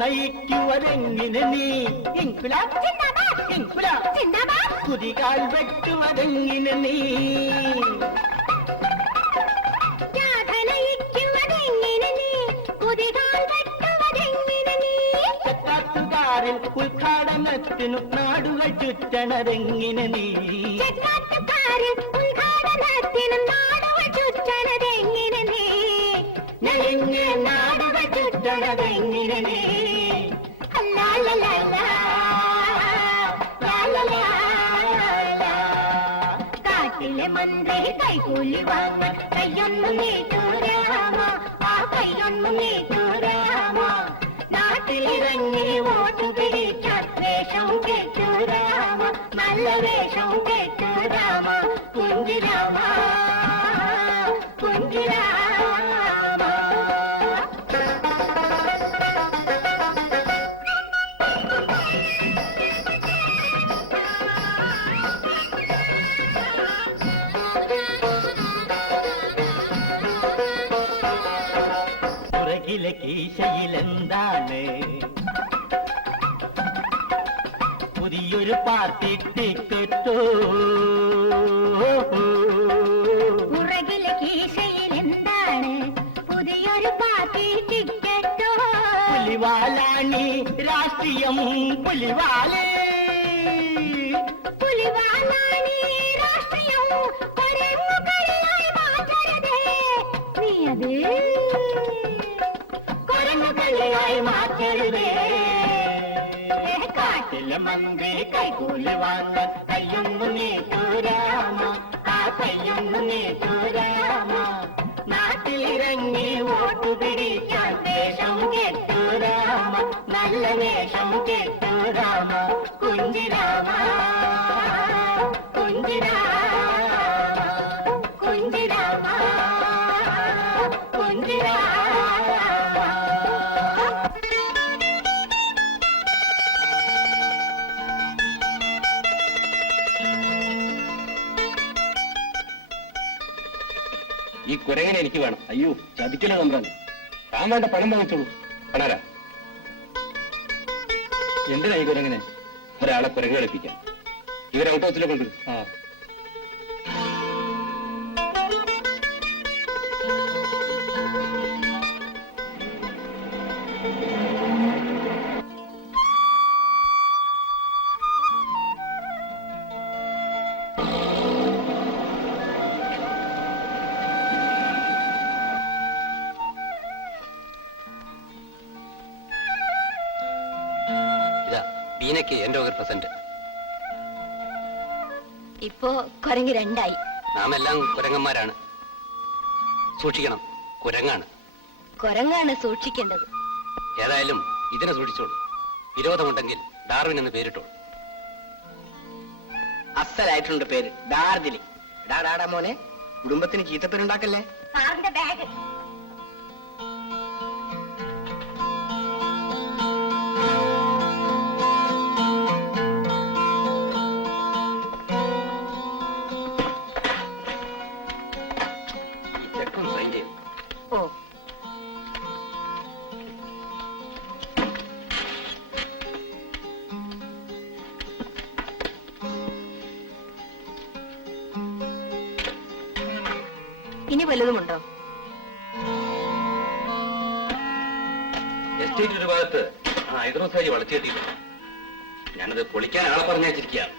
നയിക്കുവതെങ്ങിനെ നീ ഇൻകുലാബ് ഇൻകുലാബ് കുതികാൽ വെട്ടുവതെങ്ങിനെ നീ. ചെക്കാട്ടുകാരിൽ ഉദ്ഘാടനത്തിനു നാടുകൾ ചുറ്റണതെങ്ങിനെ നീ. നാടുകൾ ചുറ്റണതെങ്ങിനെ നീ. കാട്ടിലെ മന്ത്രി കൈകൂലി വാങ്ങാൻ കയ്യൊന്നു നീട്ടൂരാമ, ആ കയ്യൊന്നു നീട്ടൂരാമ. നാട്ടിലിറങ്ങി വോട്ടു പിടിക്കാൻ വേഷം കെട്ടൂരാമ, നല്ല വേഷം കെട്ടൂരാമ. കുഞ്ചിരാമ കുഞ്ചിരാമ. പുറകിലെ കീശയിലെന്താണ് പുതിയൊരു പാർട്ടി ടിക്കറ്റോ? പുറകിലെ കീശയിലെന്താണ് പുതിയൊരു പാർട്ടി ടിക്കറ്റോ? പുലിവാലാണി രാഷ്ട്രീയം പുലിവാലേ, പുലിവാലാണി രാഷ്ട്രീയം കൊരങ്ങുകളിയായി മാറ്റരുതേ നീ. അത് കൊരങ്ങുകളിയായി മാറ്റരുതേ. കാട്ടിലെ മന്ത്രി കൈകൂലി വാങ്ങാൻ കയ്യൊന്നു നീട്ടൂരാമ, ആ കയ്യൊന്നു നീട്ടൂരാമ. നാട്ടിലിറങ്ങി വോട്ടു പിടിക്കാൻ വേഷം കെട്ടൂരാമ, നല്ല വേഷം കെട്ടൂരാമ. കുഞ്ചിരാമ കുഞ്ചിരാമ കുഞ്ചിരാമ കുഞ്ചിരാമ. ഈ കുരങ്ങനെ എനിക്ക് വേണം. അയ്യോ ചതിക്കല്ലേ തമ്പ്രാൻ. താൻ വേണ്ട പണം വാങ്ങിച്ചോളൂ. പണാരാ എന്തിനാ ഈ കുരങ്ങനെ? ഒരാളെ കുരങ്ങ് കളിപ്പിക്കാം. ഇവരെ ഔട്ട് ഹൗസിലെ കൊണ്ടുവരും. ആ ഇതാ ബീനയ്ക്ക് എന്റെ ഒരു പ്രസന്റ്. ഇപ്പോ കുരങ്ങ് രണ്ടായി. നാം എല്ലാം കുരങ്ങന്മാരാണ്. സൂക്ഷിക്കണം, കുരങ്ങാണ്. കുരങ്ങാണ് സൂക്ഷിക്കേണ്ടത്. ഏതായാലും ഇതിനെ സൂക്ഷിച്ചോളൂ. വിരോധമുണ്ടെങ്കിൽ ഡാർവിൻ എന്ന് പേരിട്ടോളൂ. അസലായിട്ടുണ്ട് പേര്, ഡാർദിലി. ഡാടാ മോനെ, കുടുംബത്തിന് ചീത്തപ്പേരുണ്ടാക്കല്ലേ. സാറിന്റെ ബാഗ്. ഈ ചെക്കും സൈൻ ചെയ്തു. ഓ, ഇനി വല്ലതുമുണ്ടോ? എസ്റ്റേറ്റ് ഒരു ഭാഗത്ത് ഹൈദ്രോസായി വളച്ചു കെട്ടിയിട്ടുണ്ട്. ഞാനത് പൊളിക്കാൻ ആളെ പറഞ്ഞയച്ചിരിക്കുകയാണ്.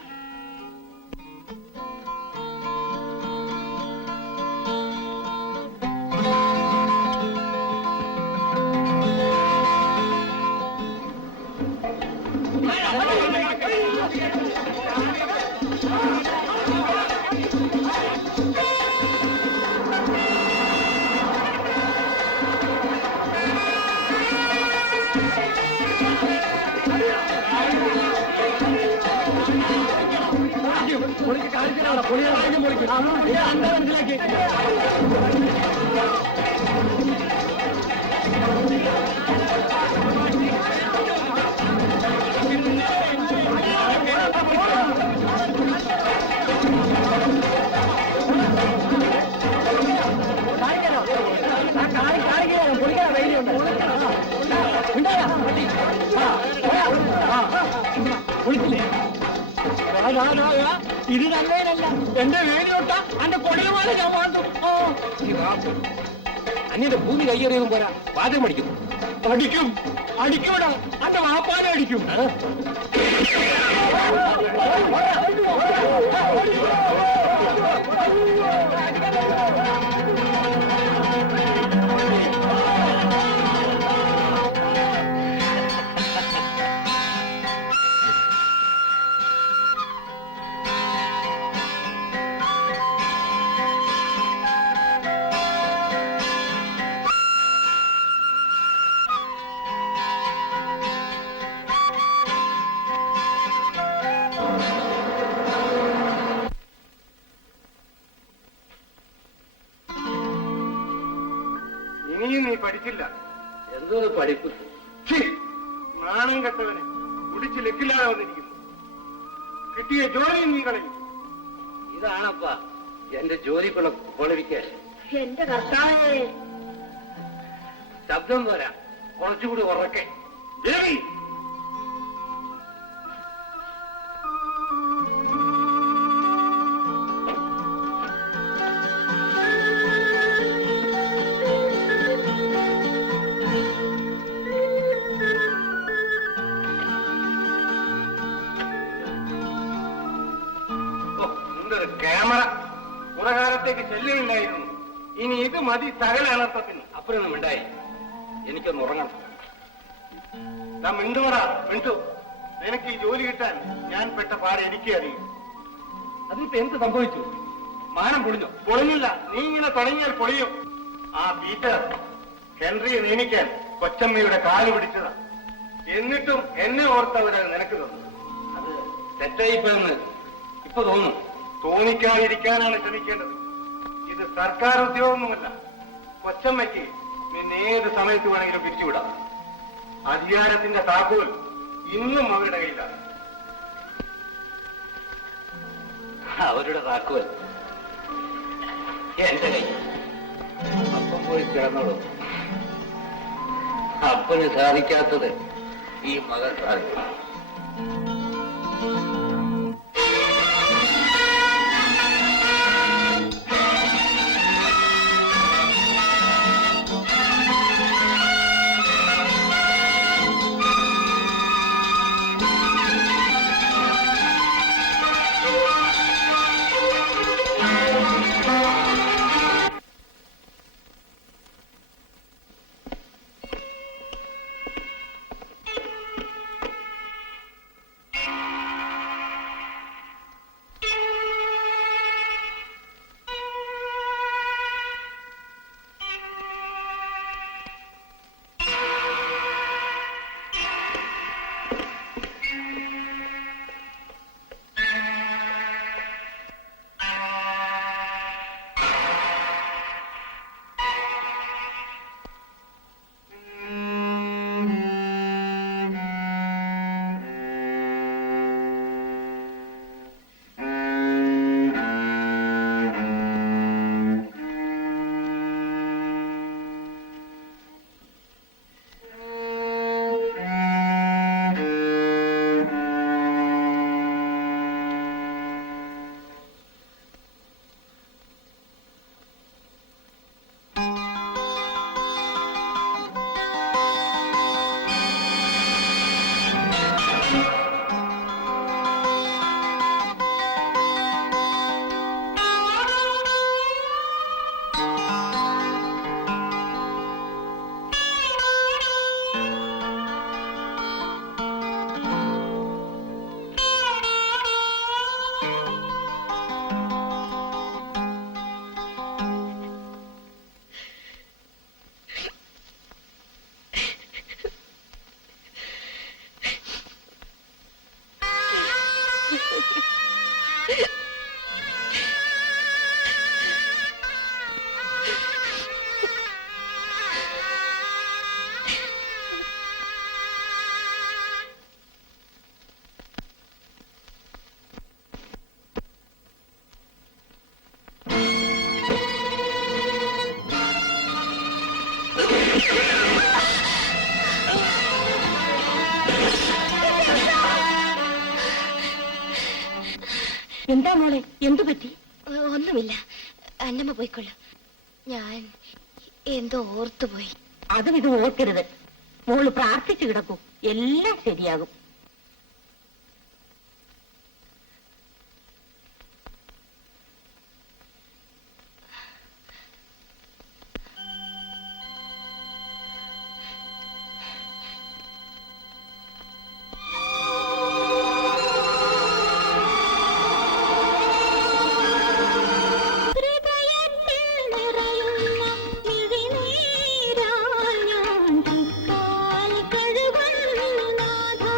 ഇത് നല്ലതല്ല. എന്റെ വേദിയോട്ട അന്റെ കൊടിയമാല ഞാൻ വാങ്ങും. അന്യന്റെ ഭൂമി കയ്യേറിയതും പോരാ, വാദം അടിക്കുന്നു. അടിക്കും, അടിക്കൂടാ. അന്റെ വാപ്പാനെ അടിക്കും. ഇനിയും നീ പഠിക്കില്ല. എന്തോ പഠിപ്പ്. നാണം കെട്ടവനെ കുടിച്ച് ലക്കില്ലാതെ വന്നിരിക്കുന്നു. കിട്ടിയ ജോലിയും നീ കളയും. ഇതാണപ്പാ എന്റെ ജോലിക്കുള്ള ക്വാളിഫിക്കേഷൻ. എന്റെ കർത്താവേ, ശബ്ദം പോരാ, കുറച്ചുകൂടി ഉറക്കെ. ദേവി, ക്യാമറ കുറകാലത്തേക്ക് ചെല്ലുകയില്ലായിരുന്നു. ഇനി ഇത് മതി സകല അനർത്ഥത്തിന്. അപ്പഴൊന്നും ഉണ്ടായി, എനിക്കൊന്ന് ഉറങ്ങണം. മിണ്ടുമറ മിണ്ടു, നിനക്ക് ഈ ജോലി കിട്ടാൻ ഞാൻ പെട്ട പാട് എനിക്ക് അറിയും. അതിപ്പോ എന്ത് സംഭവിച്ചു? മാനം പൊളിഞ്ഞോ? പൊളിഞ്ഞില്ല, നീ ഇങ്ങനെ തുടങ്ങിയാൽ പൊളിയും. ആ പീറ്റർ ഹെൻറിയെ നിയമിക്കാൻ കൊച്ചമ്മയുടെ കാല് പിടിച്ചതാ. എന്നിട്ടും എന്നെ ഓർത്തവരത് നിനക്ക് തന്നു. അത് തെറ്റായിപ്പോയെന്ന് ഇപ്പൊ തോന്നുന്നു. തോന്നിക്കാതിരിക്കാനാണ് ശ്രമിക്കേണ്ടത്. ഇത് സർക്കാർ ഉദ്യോഗമൊന്നുമല്ല. കൊച്ചമ്മയ്ക്ക് നിന്നെ ഏത് സമയത്ത് വേണമെങ്കിലും പിരിച്ചുവിടാം. അധികാരത്തിന്റെ താക്കോൽ ഇന്നും അവരുടെ കയ്യിലാണ്. അവരുടെ താക്കോൽ എന്റെ കൈ. അപ്പം പോയി കിടന്നോളൂ. അപ്പന് സാധിക്കാത്തത് ഈ മകൻ സാധിക്കും. എന്താ മോളെ, എന്തു പറ്റി? ഒന്നുമില്ല, അന്നമ്മ പോയിക്കൊള്ളു. ഞാൻ എന്തോ ഓർത്തുപോയി. അതും ഇത് ഓർക്കരുത്. മോള് പ്രാർത്ഥിച്ചു കിടക്കൂ, എല്ലാം ശരിയാകും. കഴുകുന്നു നാഥാ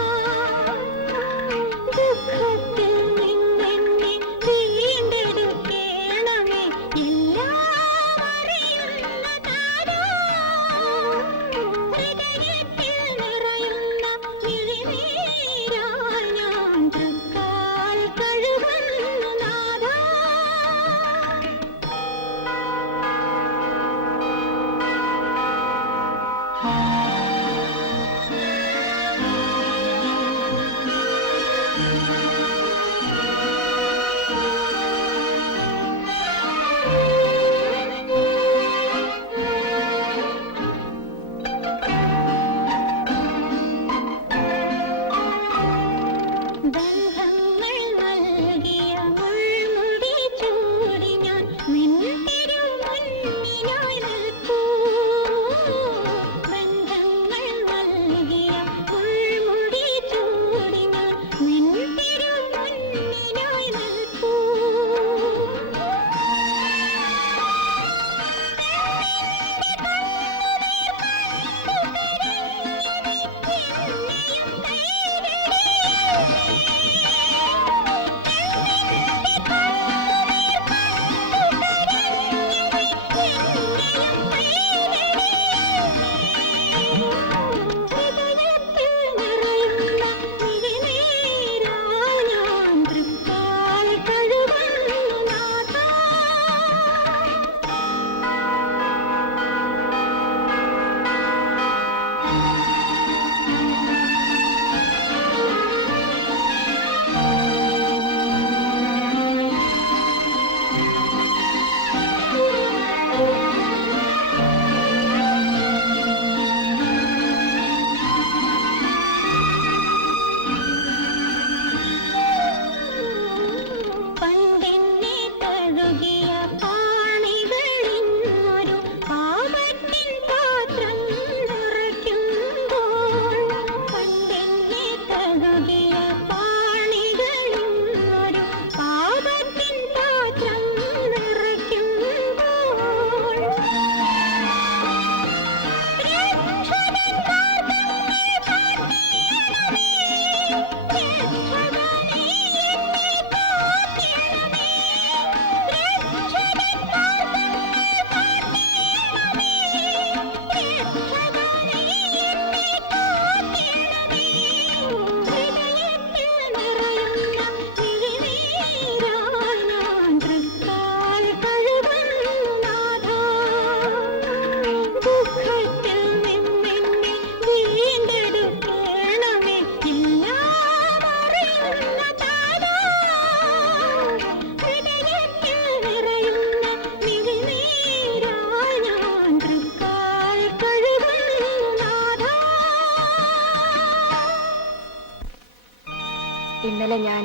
ഇന്നലെ ഞാൻ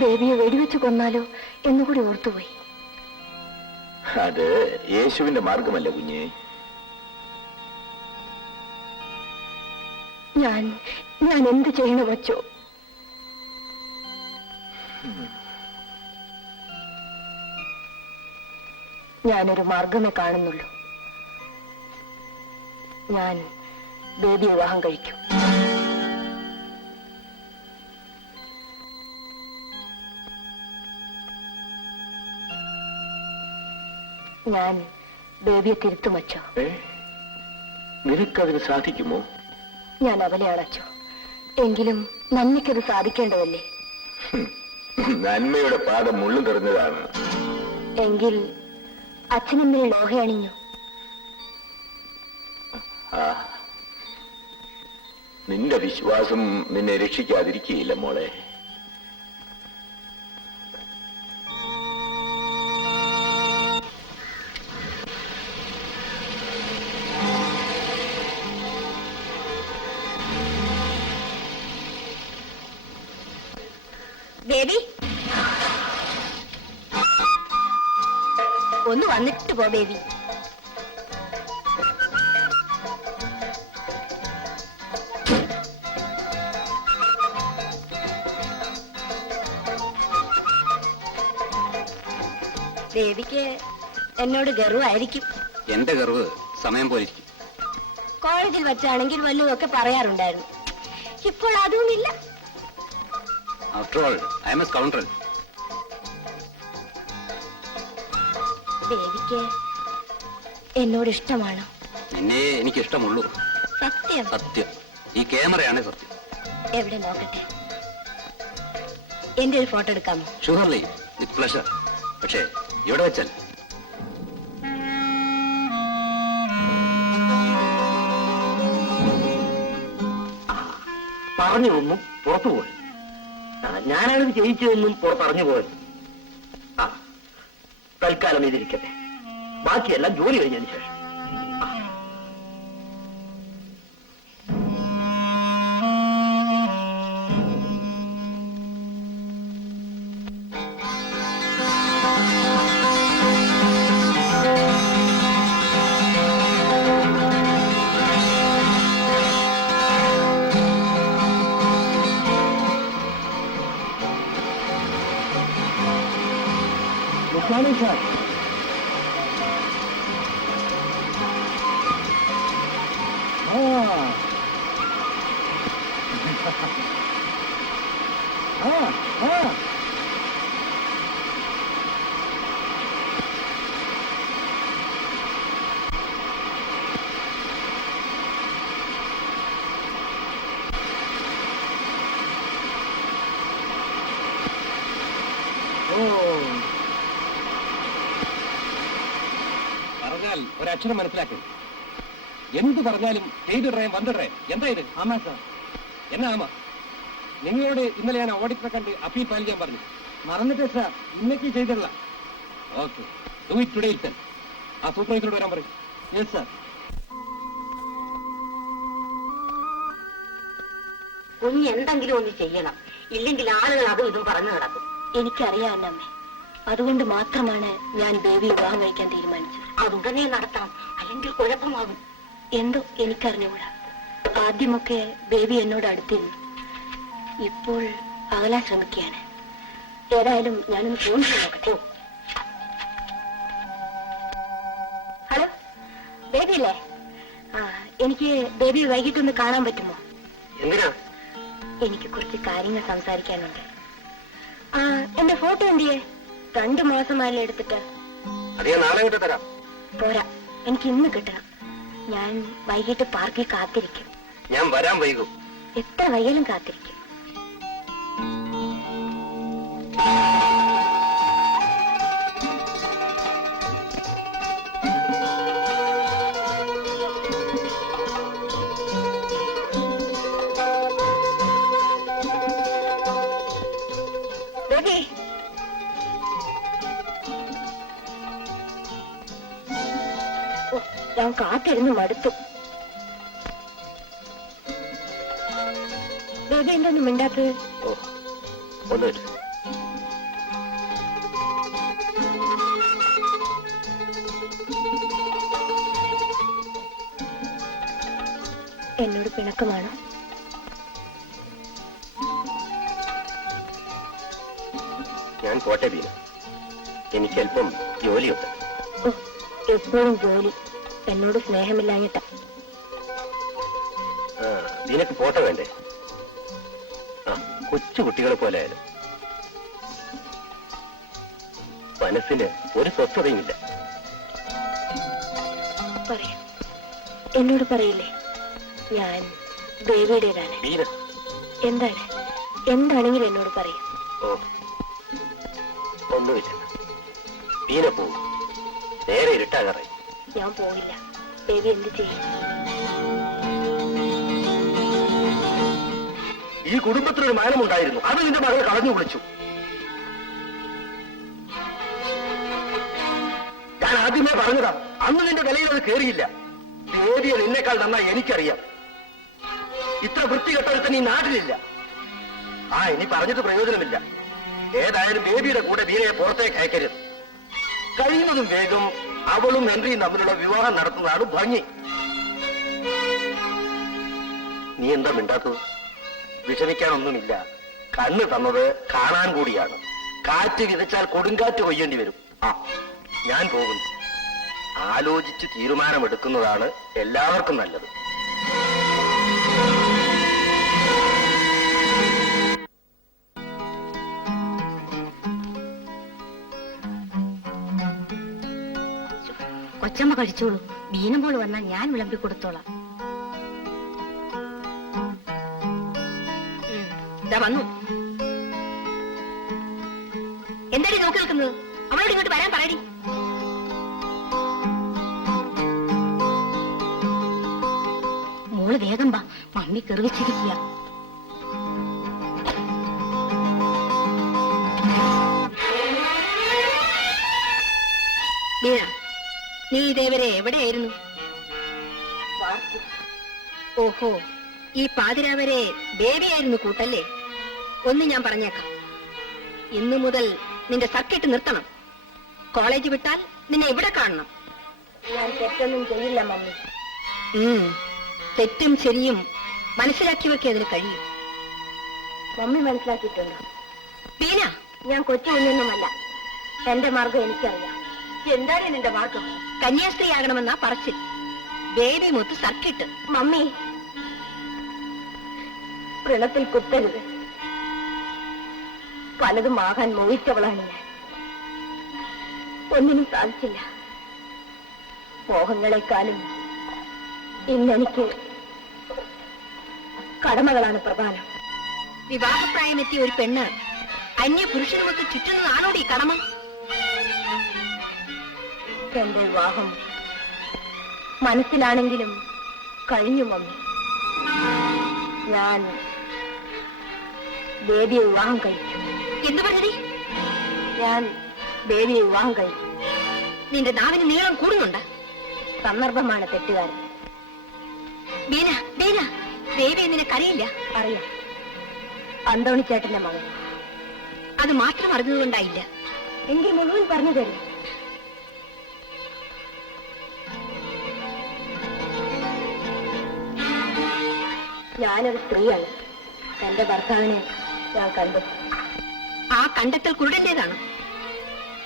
ബേബിയെ വെടിവെച്ച് കൊന്നാലോ എന്നുകൂടി ഓർത്തുപോയി. അത് യേശുവിന്റെ മാർഗമല്ല കുഞ്ഞേ. ഞാൻ എന്ത് ചെയ്യണം വച്ചോ? ഞാനൊരു മാർഗമേ കാണുന്നുള്ളൂ. ഞാൻ ബേബി വിവാഹം കഴിക്കും. ഞാൻ ബേബിയെ തിരുത്തും അച്ചോ. നിനക്കതിന് സാധിക്കുമോ? ഞാൻ അവലെയാണ് അച്ചോ. എങ്കിലും നന്ദിക്കത് സാധിക്കേണ്ടതല്ലേ? നന്മയുടെ പാദം മുള്ളു തെറിഞ്ഞതാണ്. എങ്കിൽ അച്ഛനെന്തിന് ലോഹ അണിഞ്ഞു? നിന്റെ വിശ്വാസം നിന്നെ രക്ഷിക്കാതിരിക്കുകയില്ല മോളെ. ബേബി, ഒന്ന് വന്നിട്ട് പോ ബേബി. ബേബിക്ക് എന്നോട് ഗർവായിരിക്കും. എന്റെ ഗർവ് സമയം പോലിരിക്കും. കോളേജിൽ വെച്ചാണെങ്കിൽ വല്ലതൊക്കെ പറയാറുണ്ടായിരുന്നു. ഇപ്പോൾ അതുമില്ല. After all I am a scoundrel. ബേബിക്ക് എന്നോട് ഇഷ്ടമാണോ? നിന്നെ എനിക്ക് ഇഷ്ടമുള്ളൂ. സത്യം? സത്യം. ഈ ക്യാമറയാണ് സത്യം. എവിടെ നോക്കട്ടെ. എന്റെ ഒരു ഫോട്ടോ എടുക്കാമോ? Surely, with pleasure. പക്ഷേ ഇവിടെ വെച്ചാൽ പറഞ്ഞതൊന്നും പുറത്തു പോയി. ഞാനാണിത് ജയിച്ചതെന്നും പുറത്തറിഞ്ഞു പോയത്. തൽക്കാലം ഇതിരിക്കട്ടെ. ബാക്കിയെല്ലാം ജോലി കഴിഞ്ഞതിന് ശേഷം. സാർ, പറഞ്ഞാൽ ഒരക്ഷരം മനസ്സിലാക്കും. എന്ത് പറഞ്ഞാലും ചെയ്തിടറേ വന്നിടറേ. എന്താ ഇത്? ആമാ സാർ. എന്നാ ആമാ? നിങ്ങളോട് ഇന്നലെ ഞാൻ ഓഡിറ്ററെ കണ്ട് അപ്പീൽ ഫയൽ ചെയ്യാൻ പറഞ്ഞു. മറന്നിട്ടേ സാർ. ഇന്നേക്ക് ചെയ്തിടല. Okay, do it today itself. ആ സൂപ്പർവൈസറോട് വരാൻ പറയും. Yes sir. കുഞ്ഞ് എന്തെങ്കിലും ഒന്ന് ചെയ്യണം. ഇല്ലെങ്കിൽ ആളുകൾ അതും ഇതും പറഞ്ഞു കിടക്കും. എനിക്കറിയാം അന്നമ്മേ. അതുകൊണ്ട് മാത്രമാണ് ഞാൻ ബേബി വിവാഹം കഴിക്കാൻ തീരുമാനിച്ചത്. അതുടനെ നടത്താം, അല്ലെങ്കിൽ കുഴപ്പമാകും. എന്തോ എനിക്കറിഞ്ഞുകൂടാ. ആദ്യമൊക്കെ ബേബി എന്നോട് അടുത്തിരുന്നു. ഇപ്പോൾ അകലാൻ ശ്രമിക്കുകയാണ്. ഏതായാലും ഞാനൊന്ന് ഫോൺ ചെയ്ത് നോക്കട്ടെ. ഹലോ, ബേബി അല്ലേ? എനിക്ക് ബേബി വൈകിട്ടൊന്ന് കാണാൻ പറ്റുമോ? എന്തിനാ? എനിക്ക് കുറച്ച് കാര്യങ്ങൾ സംസാരിക്കാനുണ്ട്. എന്റെ ഫോട്ടോ എന്തിയേ? 2 മാസമായല്ലേ എടുത്തിട്ട്. അധികം നാളെ കിട്ടി തരാം. പോരാ, എനിക്ക് ഇന്ന് കിട്ടണം. ഞാൻ വൈകിട്ട് പാർക്കിൽ കാത്തിരിക്കും. ഞാൻ വരാൻ വൈകും. എത്ര വൈകലും കാത്തിരിക്കും. ബേബി, ഞാൻ കാത്തിരുന്ന് മടുത്തു. ബേബി എന്തൊന്നും മിണ്ടാത്തത്? ഒന്ന് എന്നോട് പിണക്കമാണോ? ഞാൻ പോട്ടെ ബീന, എനിക്ക് അല്പം ജോലിയുണ്ട്. ഓ, എപ്പോഴും ജോലി. എന്നോട് സ്നേഹമില്ലാഞ്ഞിട്ടാ. നിനക്ക് പോട്ടെ വേണ്ടേ? ആ, കൊച്ചു കുട്ടികളെ പോലെ ആയാലും മനസ്സിന് ഒരു സ്വസ്ഥതയുമില്ല. പറയാം, എന്നോട് പറയില്ലേ? ഞാൻ ദേവിയുടേതാണ്. ബീന, എന്താണ്? എന്താണെങ്കിലും എന്നോട് പറയും. ഓ, ഒന്നുമില്ല. ബീന പോവും, നേരെ ഇരുട്ടാകാറായി. ഞാൻ പോകില്ല. ദേവി എന്ത് ചെയ്യും? ഈ കുടുംബത്തിനൊരു മാനമുണ്ടായിരുന്നു, അത് നിന്റെ മകളെ കളഞ്ഞു കുളിച്ചു. ഞാൻ ആദ്യമേ പറഞ്ഞതാ, അന്ന് നിന്റെ വിലയിൽ അത് കയറിയില്ല. ദേവിയെ നിന്നെക്കാൾ നന്നായി എനിക്കറിയാം. ഇത്ര വൃത്തികെട്ടൊരുത്തൻ ഈ നാട്ടിലില്ല. ആ, ഇനി പറഞ്ഞിട്ട് പ്രയോജനമില്ല. ഏതായാലും ബേബിയുടെ കൂടെ ബീനയെ പുറത്തേക്ക് അയക്കരുത്. കഴിയുന്നതും വേഗം അവളും ഹെൻറിയും തമ്മിലുള്ള വിവാഹം നടത്തുന്നതാണ് ഭംഗി. നീ എന്താ മിണ്ടാത്തത്? വിഷമിക്കാനൊന്നുമില്ല. കണ്ണ് തന്നത് കാണാൻ കൂടിയാണ്. കാറ്റ് വിതച്ചാൽ കൊടുങ്കാറ്റ് കൊയ്യേണ്ടി വരും. ആ, ഞാൻ പോകുന്നു. ആലോചിച്ച് തീരുമാനമെടുക്കുന്നതാണ് എല്ലാവർക്കും നല്ലത്. കൊച്ചമ്മ കഴിച്ചോളൂ. ബീനമോള് വന്നാൽ ഞാൻ വിളമ്പി കൊടുത്തോളാം. ഇതാ വന്നു. എന്തായാലും നോക്കി നിൽക്കുന്നത്? അവളോട് ഇങ്ങോട്ട് വരാൻ പറയടി. മോള് വേഗം വാ, മമ്മി കെറിവിച്ചിരിക്കുക. ബീന, നീ ഇതേവരെ എവിടെയായിരുന്നു? ഓഹോ, ഈ പാതിരാവരെ ബേബിയായിരുന്നു കൂട്ടല്ലേ? ഒന്ന് ഞാൻ പറഞ്ഞേക്കാം, ഇന്നു മുതൽ നിന്റെ സർക്കിട്ട് നിർത്തണം. കോളേജ് വിട്ടാൽ നിന്നെ ഇവിടെ കാണണം. ഞാൻ തെറ്റൊന്നും ചെയ്യില്ല മമ്മി. തെറ്റും ശരിയും മനസ്സിലാക്കിയവർക്ക് അതിന് കഴിയും. മമ്മി മനസ്സിലാക്കിയിട്ടുണ്ടോ? ബീന, ഞാൻ കൊച്ചു കുഞ്ഞൊന്നുമല്ല. എന്റെ മാർഗം എനിക്കറിയാം. എന്താണ് നിന്റെ മാർഗം? കന്യാസ്ത്രീയാകണമെന്നാ പറച്ചിൽ. ബേബി മൊത്ത് സർക്കിട്ട്. മമ്മി, വ്രണത്തിൽ കുത്തരുത്. പലതും ആകാൻ മോഹിച്ചവളാണ് ഞാൻ. ഒന്നിനും സാധിച്ചില്ല. മോഹങ്ങളെക്കാളും ഇന്നെനിക്ക് കടമകളാണ് പ്രധാനം. വിവാഹപ്രായമെത്തിയ ഒരു പെണ്ണ് അന്യ പുരുഷനുമൊത്ത് ചുറ്റുന്നതാണോടി കടമ? എന്റെ വിവാഹം മനസ്സിലാണെങ്കിലും കഴിഞ്ഞു മമ്മി. ഞാൻ ബേബിയെ വിവാഹം കഴിച്ചു. എന്തു പറഞ്ഞടി? ഞാൻ ബേബിയെ വിവാഹം കഴിച്ചു. നിന്റെ നാവിന് നീളം കൂടുന്നുണ്ട്. സന്ദർഭമാണ് തെറ്റുകാരൻ. ബീന, ബീന, ബേബി നിനക്കറിയില്ല? അറിയാം. അന്തോണി ചേട്ടന്റെ മകൻ. അത് മാത്രം അറിഞ്ഞതുകൊണ്ടായില്ല. എങ്കിൽ മുഴുവൻ പറഞ്ഞു തരും. ഞാനൊരു സ്ത്രീയാണ്. എന്റെ ഭർത്താവിനെ ഞാൻ കണ്ടു. ആ കണ്ടെത്തൽ കുരുടന്റേതാണ്.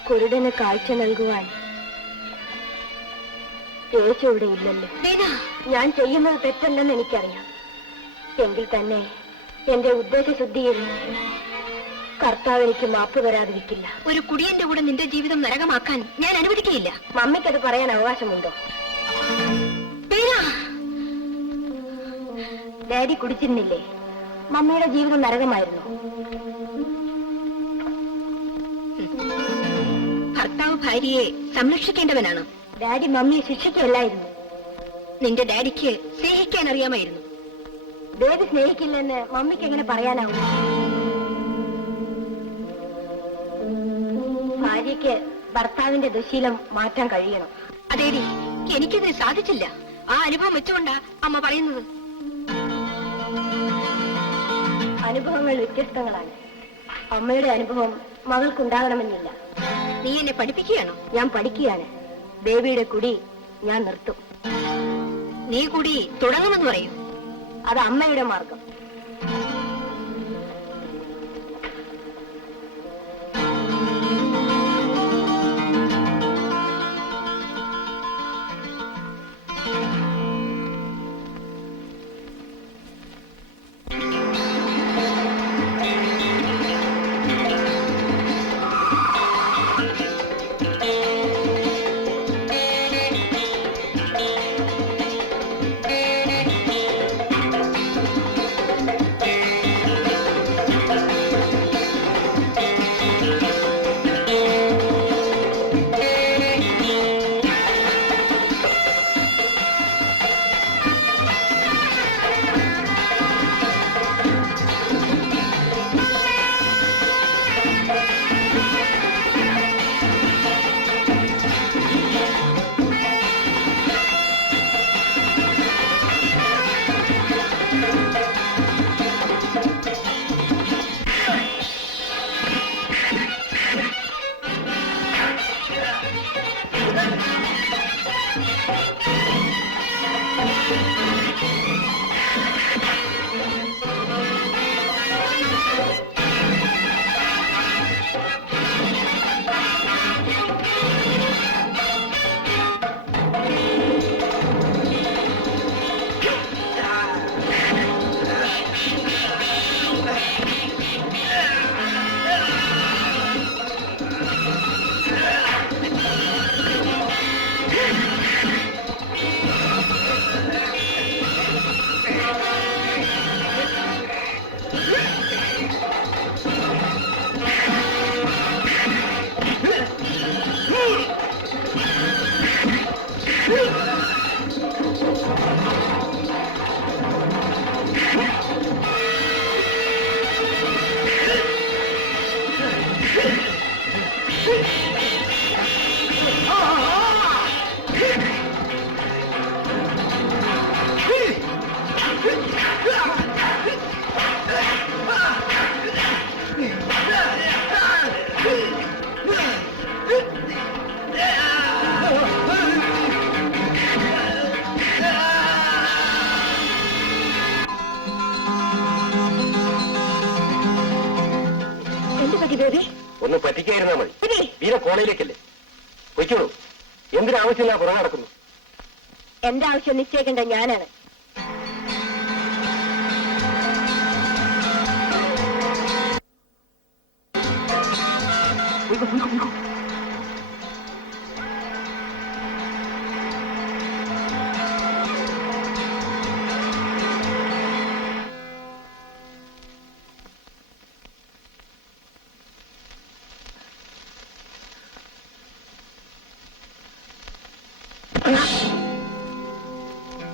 കുരുടന് കാഴ്ച നൽകുവാൻ യേശു ഇവിടെ ഇല്ലല്ലോ. ബീന, ഞാൻ ചെയ്യുന്നത് തെറ്റല്ലെന്ന് എനിക്കറിയാം. എങ്കിൽ തന്നെ എന്റെ ഉദ്ദേശശുദ്ധിയിൽ കർത്താവ് എനിക്ക് മാപ്പ് തരാതിരിക്കില്ല. ഒരു കുടിയന്റെ കൂടെ നിന്റെ ജീവിതം നരകമാക്കാൻ ഞാൻ അനുവദിക്കുകയില്ല. മമ്മിക്കത് പറയാൻ അവകാശമുണ്ടോ? ബീന, ഡാഡി കുടിച്ചിരുന്നില്ലേ? മമ്മിയുടെ ജീവിതം നരകമായിരുന്നു. ഭർത്താവ് ഭാര്യയെ സംരക്ഷിക്കേണ്ടവനാണ്. ഡാഡി മമ്മിയെ ശിക്ഷിക്കുകയല്ലായിരുന്നു. നിന്റെ ഡാഡിക്ക് സ്നേഹിക്കാൻ അറിയാമായിരുന്നു. ബേബി സ്നേഹിക്കില്ലെന്ന് മമ്മിക്ക് എങ്ങനെ പറയാനാവും? ഭാര്യയ്ക്ക് ഭർത്താവിന്റെ ദുശീലം മാറ്റാൻ കഴിയണം. അതേടി, എനിക്കിതിന് സാധിച്ചില്ല. ആ അനുഭവം വെച്ചുകൊണ്ടാ അമ്മ പറയുന്നത്. അനുഭവങ്ങൾ വ്യത്യസ്തങ്ങളാണ്. അമ്മയുടെ അനുഭവം മകൾക്കുണ്ടാകണമെന്നില്ല. നീ എന്നെ പഠിപ്പിക്കുകയാണോ? ഞാൻ പഠിക്കുകയാണ്. ദേവിയുടെ കുടി ഞാൻ നിർത്തും. നീ കൂടി തുടങ്ങുമെന്ന് പറയൂ. അത് അമ്മയുടെ മാർഗം. ഒന്ന് പറ്റിക്കായിരുന്നാ മതി. വീര കോളേജിലേക്കല്ലേ പൊയ്ക്കോളൂ. എന്തിനാവശ്യമില്ല പുറകെ നടക്കുന്നു? എന്റെ ആവശ്യം നിശ്ചയിക്കേണ്ട ഞാനാണ്.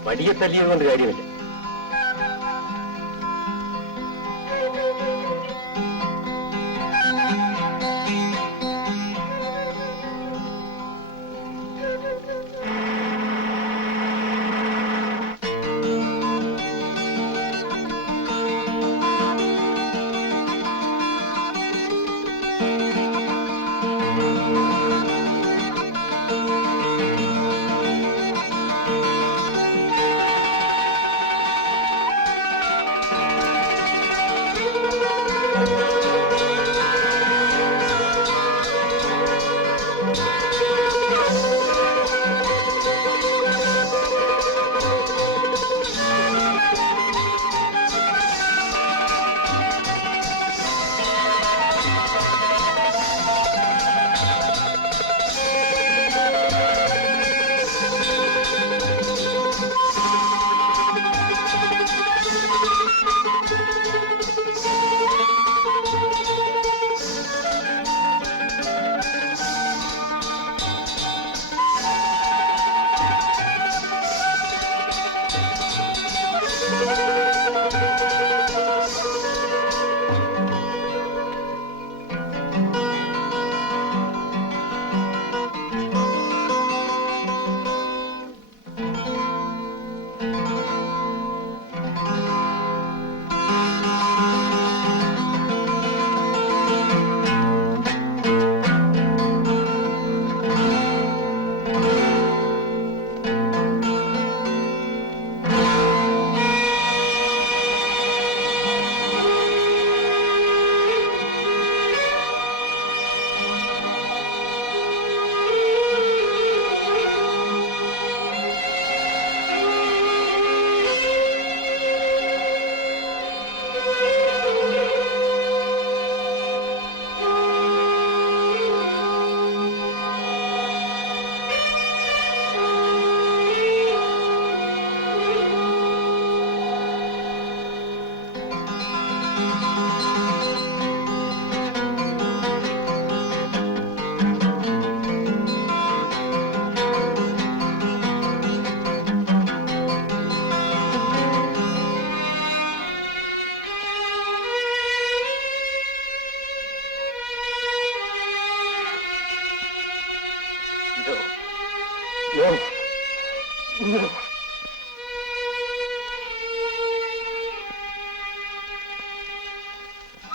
വടിയെ തല്ലിയത് കൊണ്ട് കാര്യമില്ല.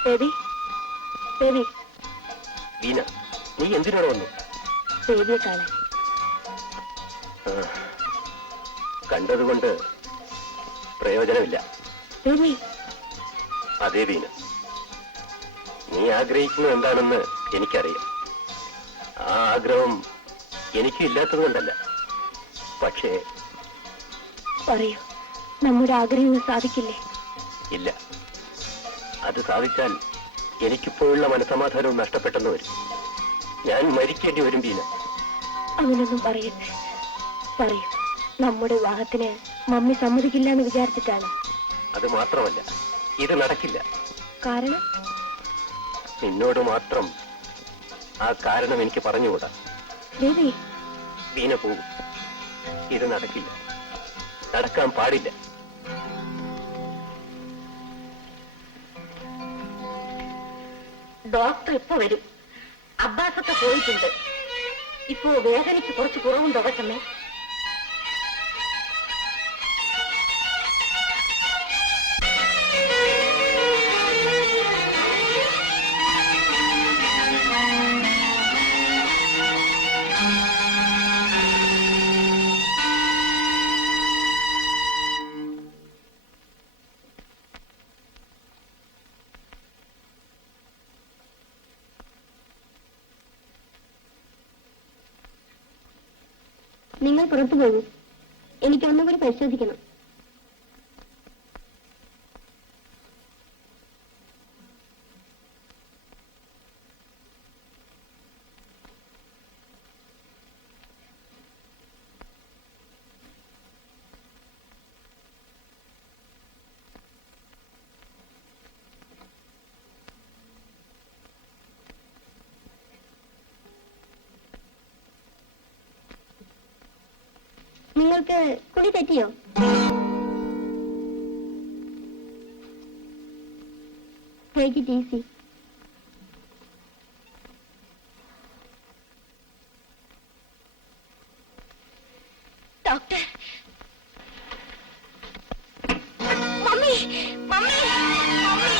ബേബി ബേബി വീണ, നീ എന്തിനോട് വന്നു? ബേബിയെ കാണാൻ. കണ്ടതുകൊണ്ട് പ്രയോജനമില്ല. ബേബി അതേ വീണ, നീ ആഗ്രഹിക്കുന്നത് എന്താണെന്ന് എനിക്കറിയാം. ആ ആഗ്രഹം എനിക്കും ഇല്ലാത്തത് കൊണ്ടല്ല. പക്ഷേ പറയൂ, നമ്മുടെ ആഗ്രഹങ്ങൾ സാധിക്കില്ലേ? ഇല്ല, അത് സാധിച്ചാൽ എനിക്കിപ്പോഴുള്ള മനസമാധാനവും നഷ്ടപ്പെട്ടെന്ന് വരും. ഞാൻ മരിക്കേണ്ടി വരും വീണ. അവനൊന്നും പറയട്ടെ. പറയൂ, നമ്മുടെ വിവാഹത്തിന് മമ്മി സമ്മതിക്കില്ല എന്ന് വിചാരിച്ചിട്ടാണ്? അത് മാത്രമല്ല, ഇത് നടക്കില്ല. കാരണം? നിന്നോട് മാത്രം ആ കാരണം എനിക്ക് പറഞ്ഞുകൂടാ. ബേബി വീണ പോകും. ഇത് നടക്കില്ല, നടക്കാൻ പാടില്ല. ഡോക്ടർ ഇപ്പൊ വരും. അബ്ബാസൊക്കെ പോയിട്ടുണ്ട്. ഇപ്പോ വേദനയ്ക്ക് കുറച്ച് കുറവുണ്ടോ കൊച്ചമ്മേ? നിങ്ങൾ പുറത്തു പോകൂ. എനിക്ക് ഒന്നുകൂടി പരിശോധിക്കണം. നിങ്ങൾക്ക് കുടി തെറ്റിയോ? Take it easy. Doctor, mummy mummy mummy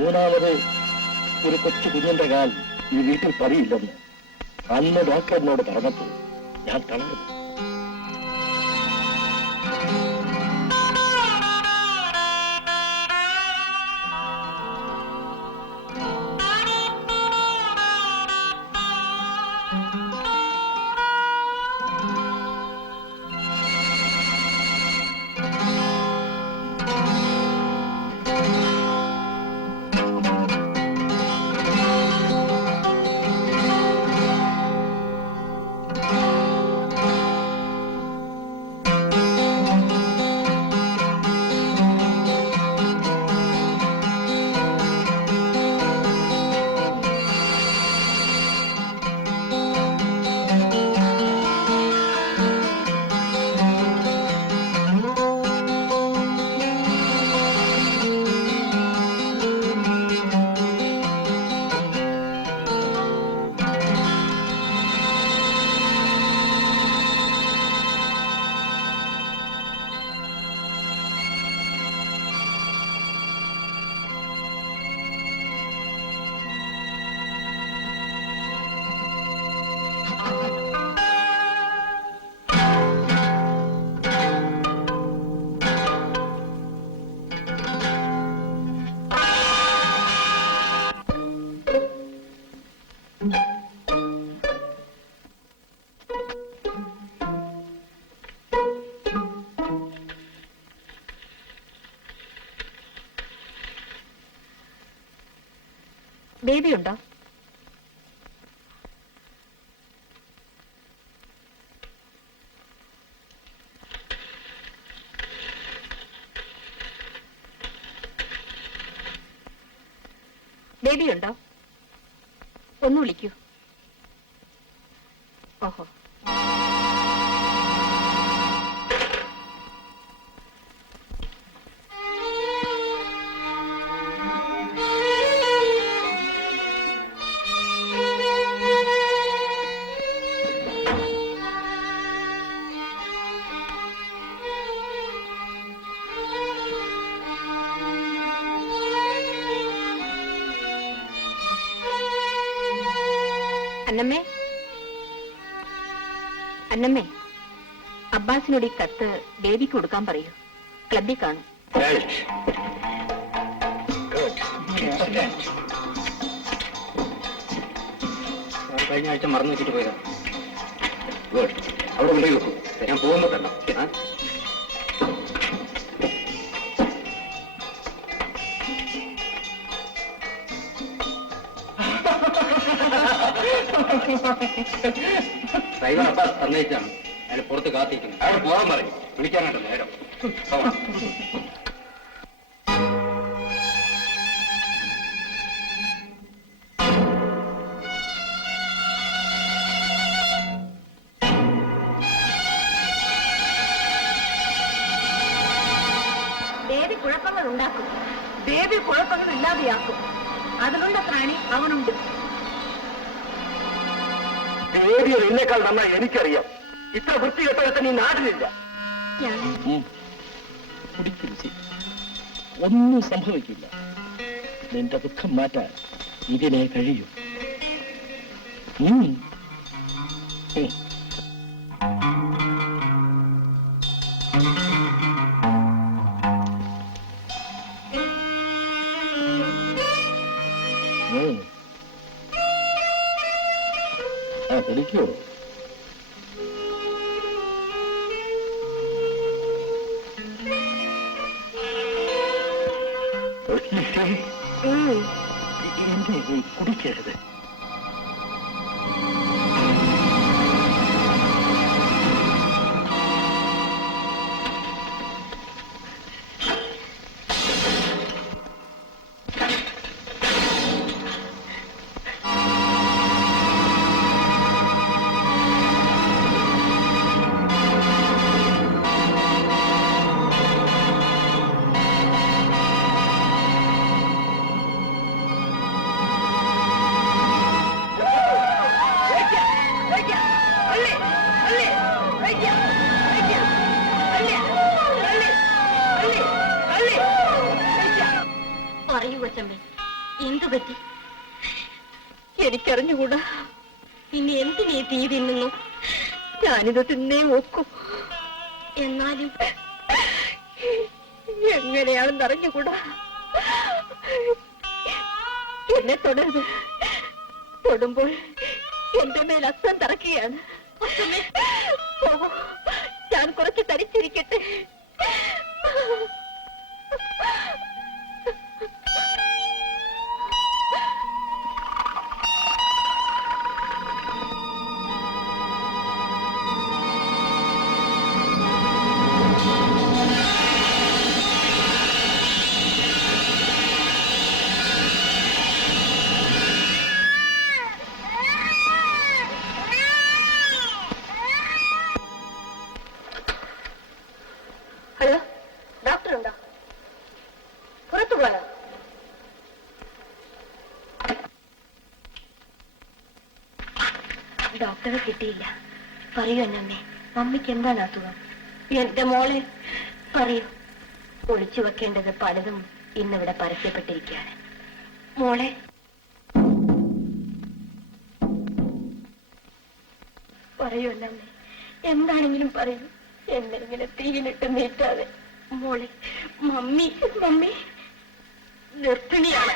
മൂന്നാമത് ഒരു കൊച്ചു കുഞ്ഞിന്റെ കാൽ ഈ വീട്ടിൽ പതിയില്ലെന്ന് അന്ന് ഡോക്ടർ എന്നോട് പറഞ്ഞപ്പോൾ ഞാൻ തളർന്നു. ബേബി ഉണ്ടോ? ബേബി ഉണ്ടോ? ഒന്ന് വിളിക്കൂ. ഓഹോ, അന്നമ്മേ, അന്നമ്മേ, അബ്ബാസിനോട് ഈ കത്ത് ബേബിക്ക് കൊടുക്കാൻ പറയൂ. ക്ലബിൽ കാണും. കഴിഞ്ഞ ആഴ്ച മറന്നു വെച്ചിട്ട് പോയതാ. ഗുഡ്, അവിടെ കൊണ്ടുപോയി വെക്കും. ഞാൻ പോകുമ്പോ തരണം. ഡ്രൈവർ അപ്പാ സന്ദേശിച്ചാണ്. അയാൾ പുറത്ത് കാത്തിരിക്കുന്നു. അവിടെ പോകാൻ പറയും. വിളിക്കാനായിട്ട് നേരം. ബേബി കുഴപ്പങ്ങൾ ഉണ്ടാക്കും. ബേബി കുഴപ്പങ്ങൾ ഇല്ലാതെയാക്കും. അതിനുള്ള പ്രാണി അവനുണ്ട്. ബേബിയെ നിന്നേക്കാൾ നന്നായി എനിക്കറിയാം. ഇത്ര വൃത്തികെട്ടൊരുത്തൻ ഈ നാട്ടിലില്ല. കുടിക്കരുത്. ഒന്നും സംഭവിക്കില്ല. നിന്റെ ദുഃഖം മാറ്റാൻ ഇതിനെ കഴിയൂ. കുടിക്കോ? എന്റെ കുടിക്കരുത്. പറയൂ കൊച്ചമ്മേ, എന്തു പറ്റി? എനിക്കറിഞ്ഞുകൂടാ. ഇനി എന്തിനീ തീ തിന്നുന്നു? ഞാനിത് തിന്നേ നോക്കൂ. എന്നാലും എങ്ങനെയാണെന്ന് അറിഞ്ഞുകൂടാ. എന്നെ തൊടരുത്. തൊടുമ്പോൾ എന്റെ മേൽ അസ്വം തറക്കുകയാണ്. പോകൂ, ഞാൻ കുറച്ച് തരിച്ചിരിക്കട്ടെ. ഹലോ, ഡോക്ടർ ഉണ്ടോ? പുറത്തു പോയോ? ഡോക്ടറെ കിട്ടിയില്ല. പറയൂ അന്നമ്മേ, മമ്മിക്ക് എന്താണ് അസുഖം? എന്റെ മോളെ പറയൂ. ഒളിച്ചു വെക്കേണ്ടത് പലതും ഇന്നിവിടെ പരസ്യപ്പെട്ടിരിക്കുകയാണ്. മോളെ പറയൂ അന്നമ്മേ, എന്താണെങ്കിലും പറയൂ. എന്നെ ഇങ്ങനെ തീയിലിട്ട് നീറ്റാതെ. മോളെ, മമ്മി മമ്മി ഗർഭിണിയാണ്.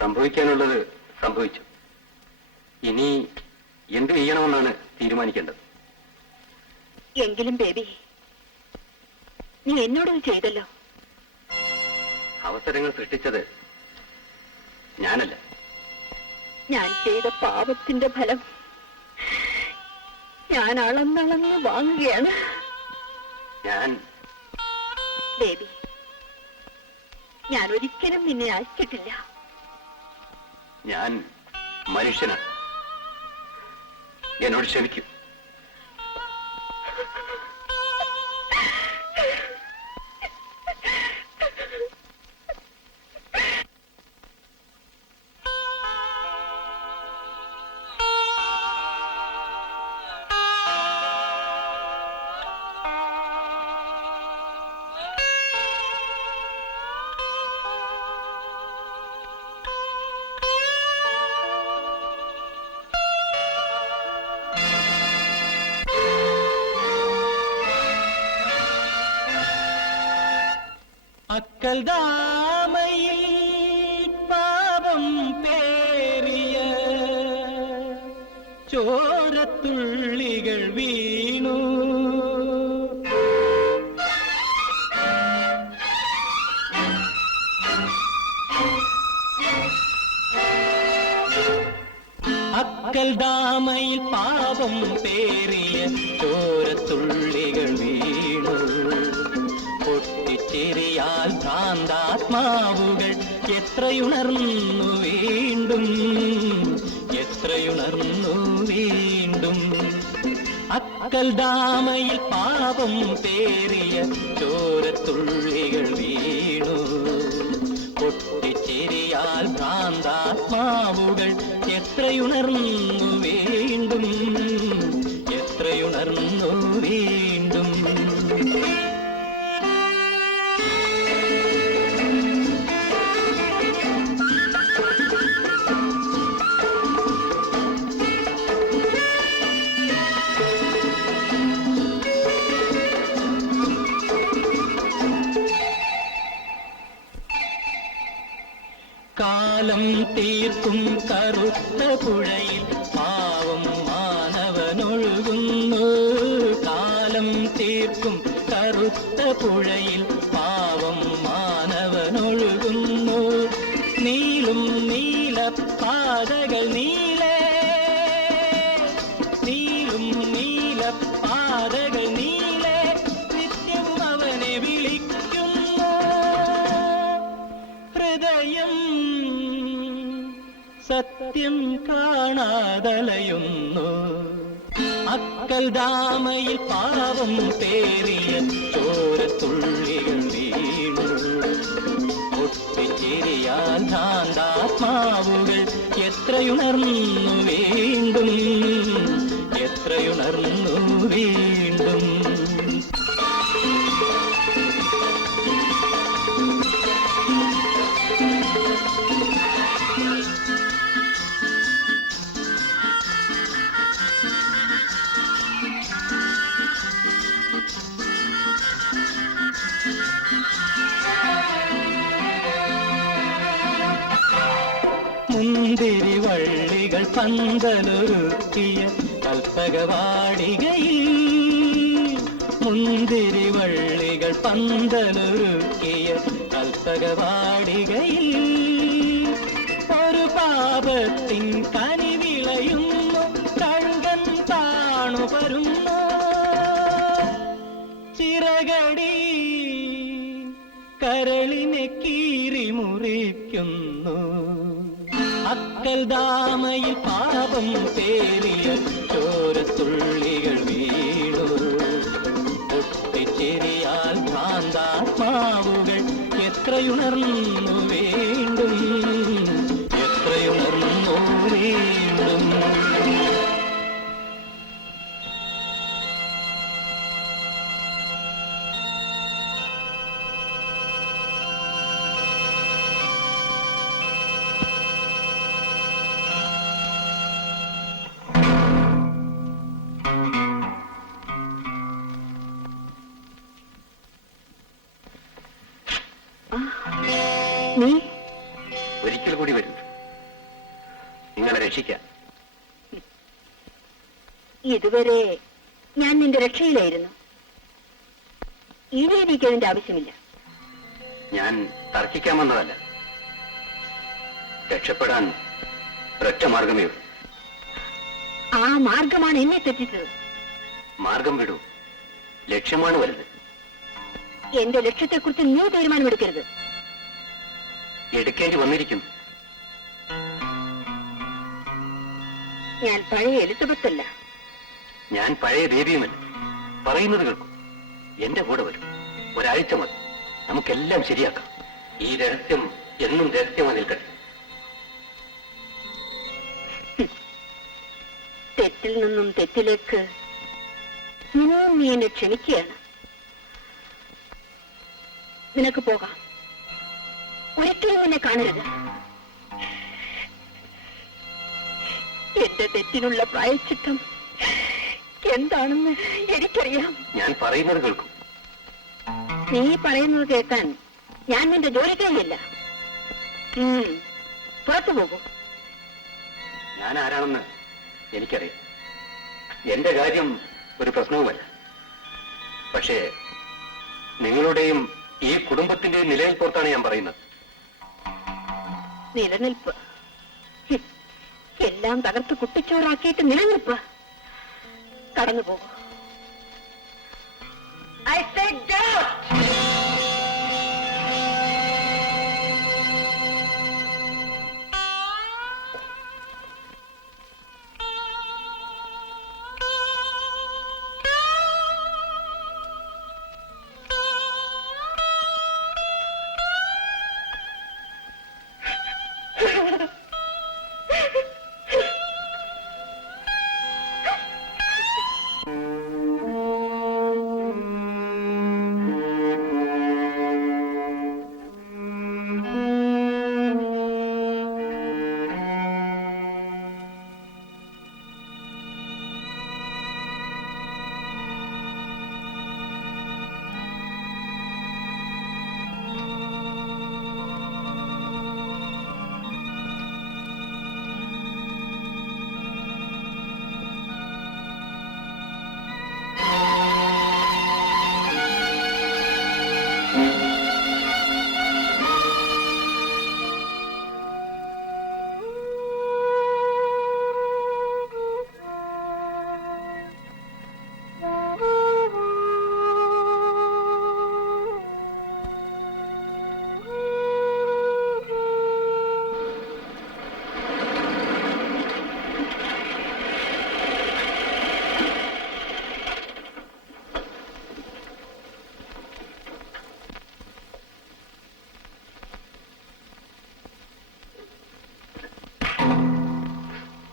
സംഭവിക്കാനുള്ളത് സംഭവിച്ചു. ഇനി എന്ത് ചെയ്യണമെന്നാണ് തീരുമാനിക്കേണ്ടത്. എങ്കിലും ബേബി, നീ എന്നോടത് ചെയ്തല്ലോ. അവസരങ്ങൾ സൃഷ്ടിച്ചത് ഞാനല്ല. ഞാൻ ചെയ്ത പാപത്തിന്റെ ഫലം ഞാൻ അളന്നളന്ന് വാങ്ങുകയാണ്. ബേബി, ഞാൻ ഒരിക്കലും നിന്നെ അയച്ചിട്ടില്ല. ഞാൻ മനുഷ്യനാണ്. എന്നോട് ക്ഷമിക്കും. അക്കൽ ദാമയിൽ പാപം പേറിയ ചോരത്തുള്ളികൾ വീണു. അക്കൽ ദാമയിൽ പാപം പേറിയ ചോരത്തുള്ളികൾ വീണു. പൊട്ടിച്ചെറിയാൽ ഭ്രാന്താത്മാവുകൾ എത്രയുണർന്നു വീണ്ടും, എത്രയുണർന്നു വീണ്ടും. അക്കൽ ദാമയിൽ പാപം പേറിയ ചോരത്തുള്ളികൾ വീണു. പൊട്ടിച്ചെറിയാൽ ഭ്രാന്താത്മാവുകൾ എത്രയുണർന്നു വീണ്ടും, എത്രയുണർന്നു വീണ്ടും. കാലം തീർക്കും കറുത്ത പുഴയിൽ പാവം മാനവനൊഴുകുന്നു. കാലം തീർക്കും കറുത്ത പുഴയിൽ പാവം മാനവനൊഴുകുന്നു. നീളും നീലപ്പാതകൾ നീളേ, നീളും നീലപ്പാതകൾ നീളേ, നിത്യവും അവനെ വിളിക്കുന്നു. ഹൃദയം സത്യം കാണാതലയുന്നു. അക്കൽ ദാമയിൽ പാവം പേറിയ ചോരത്തുള്ളികൾ വീണു. പൊട്ടിച്ചെറിയാൽ ഭ്രാന്താത്മാവുകൾ എത്രയുണർന്നു വീണ്ടും, എത്രയുണർന്നു വീണ്ടും. മുന്തിരി വള്ളികൾ പന്തലൊരുക്കിയ കൽപ്പകവാടികയിൽ, മുന്തിരി വള്ളികൾ പന്തലൊരുക്കിയ കൽപ്പകവാടികയിൽ ഒരു പാപത്തിൻ കനി വിളയുന്നു. കഴുകൻ താണു വരുന്നു. ചിറകടി കരളിനെ കീറി മുറിക്കുന്നു. അക്കൽ ദാമയിൽ പാപം പേറിയ ചോരത്തുള്ളികൾ വീണു. പൊട്ടിച്ചെറിയാൽ ഭ്രാന്താത്മാവുകൾ എത്രയുണർന്നു വീണ്ടും, എത്രയുണർന്നു വീണ്ടും. നീ ഒരിക്കൽ കൂടി വരും നിങ്ങളെ രക്ഷിക്കാൻ. ഇതുവരെ ഞാൻ നിന്റെ രക്ഷയിലായിരുന്നു. ഇനി എനിക്ക് അതിന്റെ ആവശ്യമില്ല. ഞാൻ തർക്കിക്കാൻ വന്നതല്ല. രക്ഷപ്പെടാൻ ഒരൊറ്റ മാർഗമേ ഉള്ളൂ. ആ മാർഗമാണ് എന്നെ തെറ്റിച്ചത്. മാർഗം വിടൂ, ലക്ഷ്യമാണ് വലുത്. എന്റെ ലക്ഷ്യത്തെക്കുറിച്ച് നീ തീരുമാനമെടുക്കരുത്. എടുക്കേണ്ടി വന്നിരിക്കുന്നു. ഞാൻ പഴയ എലിസബത്ത് അല്ല. ഞാൻ പഴയ ദേവിയുമല്ല. പറയുന്നത് കേൾക്കും. എന്റെ കൂടെ വരും. ഒരാഴ്ച മതി. നമുക്കെല്ലാം ശരിയാക്കാം. ഈ രഹസ്യം എന്നും രഹസ്യമായി നിൽക്കട്ടെ. തെറ്റിൽ നിന്നും തെറ്റിലേക്ക് ഇനിയും നീ എന്നെ ക്ഷണിക്കുകയാണ്. നിനക്ക് പോകാം. ഒരിക്കലും എന്നെ കാണരുത്. എന്റെ തെറ്റിനുള്ള പ്രായശ്ചിത്തം എന്താണെന്ന് എനിക്കറിയാം. ഞാൻ പറയുന്നത് കേൾക്കും. നീ പറയുന്നത് കേൾക്കാൻ ഞാൻ നിന്റെ ജോലിക്കാരിയല്ല. പുറത്തു പോകൂ. ഞാൻ ആരാണെന്ന് എനിക്കറിയാം. എന്റെ കാര്യം ഒരു പ്രശ്നവുമല്ല. പക്ഷേ നിങ്ങളുടെയും ഈ കുടുംബത്തിന്റെയും നിലയിൽ പുറത്താണ് ഞാൻ പറയുന്നത്. നിലനിൽപ്പ് എല്ലാം തകർത്ത് കുട്ടിച്ചോറാക്കിയിട്ട് നിലനിൽപ്പ്. കടന്നു പോകും.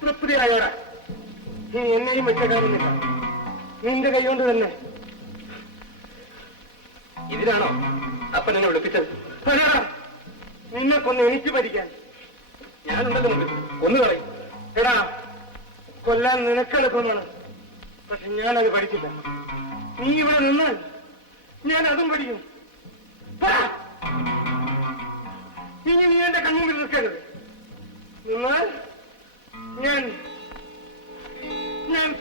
തൃപ്തിയായോടാ? നീ എന്നെയും വെച്ച കാര്യമില്ല. നിന്റെ കൈകൊണ്ട് തന്നെ. ഇതിനാണോ അപ്പൻ എന്നെ വിളിപ്പിച്ചത്? നിന്നെ കൊന്ന് എനിക്ക് ഭരിക്കാൻ ഞാനുണ്ടല്ലോ മുമ്പിൽ. ഒന്ന് കളയും. എടാ, കൊല്ലാൻ നിനക്കെളുപ്പമാണ്. പക്ഷെ ഞാനത് പഠിച്ചില്ല. നീ ഇവിടെ നിന്നാൽ ഞാൻ അതും പഠിക്കും. ഇനി നീ എന്റെ കണ്ണുമ്പിൽ നിൽക്കരുത്. നിന്നാൽ ഞാൻ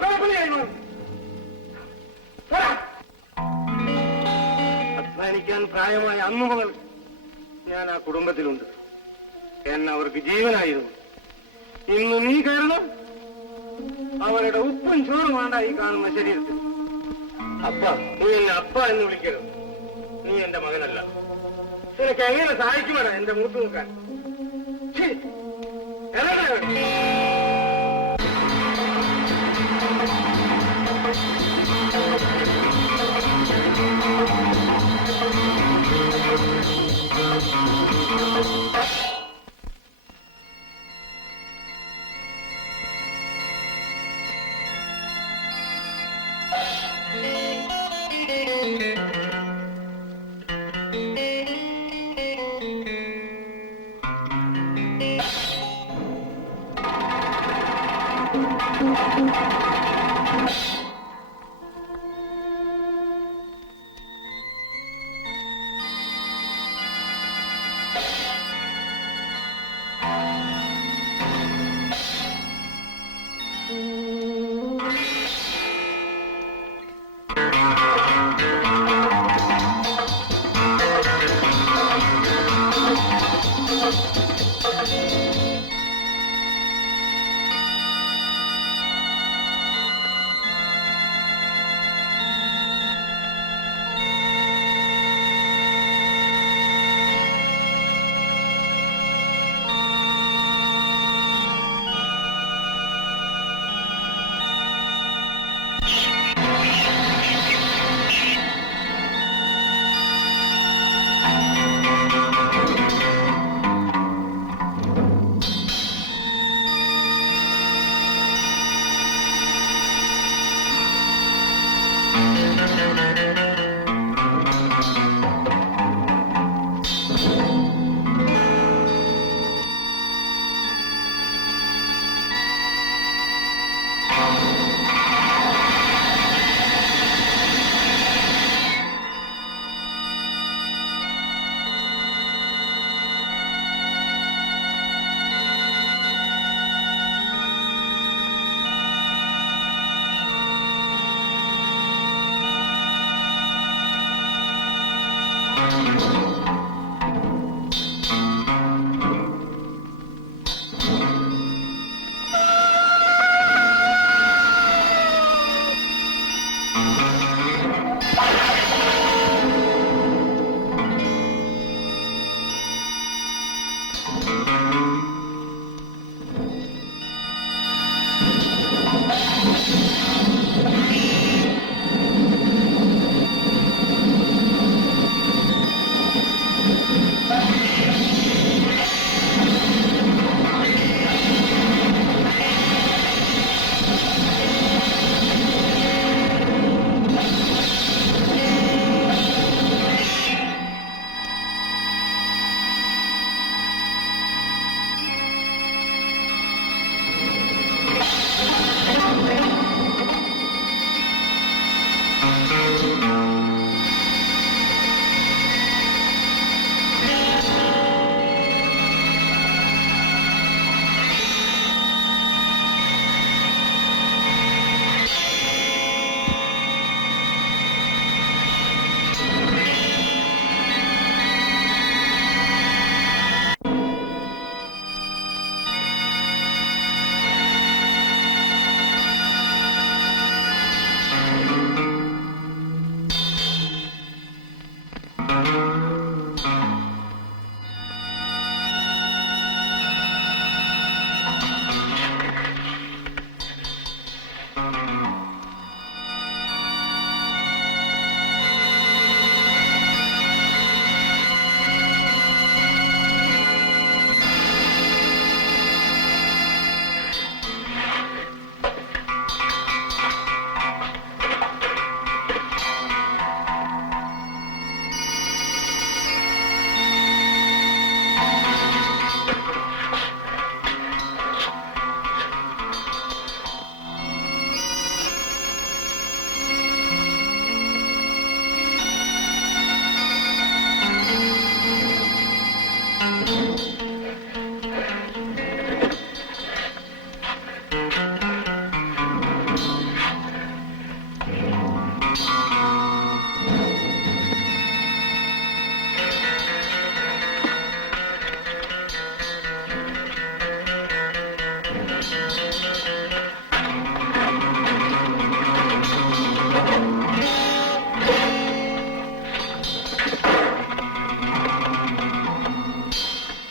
കുഴപ്പമില്ലായി മാറും. അധ്വാനിക്കാൻ പ്രായമായ അന്നു മുതൽ ഞാൻ ആ കുടുംബത്തിലുണ്ട്. എന്നെ അവർക്ക് ജീവനായിരുന്നു. ഇന്ന് നീ കാരണം അവരുടെ ഉപ്പും ചോറും വേണ്ട ഈ കാണുന്ന ശരീരത്തിൽ. അപ്പ, നീ എന്നെ അപ്പ എന്ന് വിളിക്കരുത്. നീ എന്റെ മകനല്ല. നിനക്ക് എങ്ങനെ സഹായിക്കുമടാ എന്റെ മുഖത്ത് നോക്കാൻ?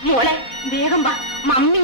മോളെ വേഗം വാ, മമ്മി.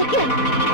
നിൽക്കുക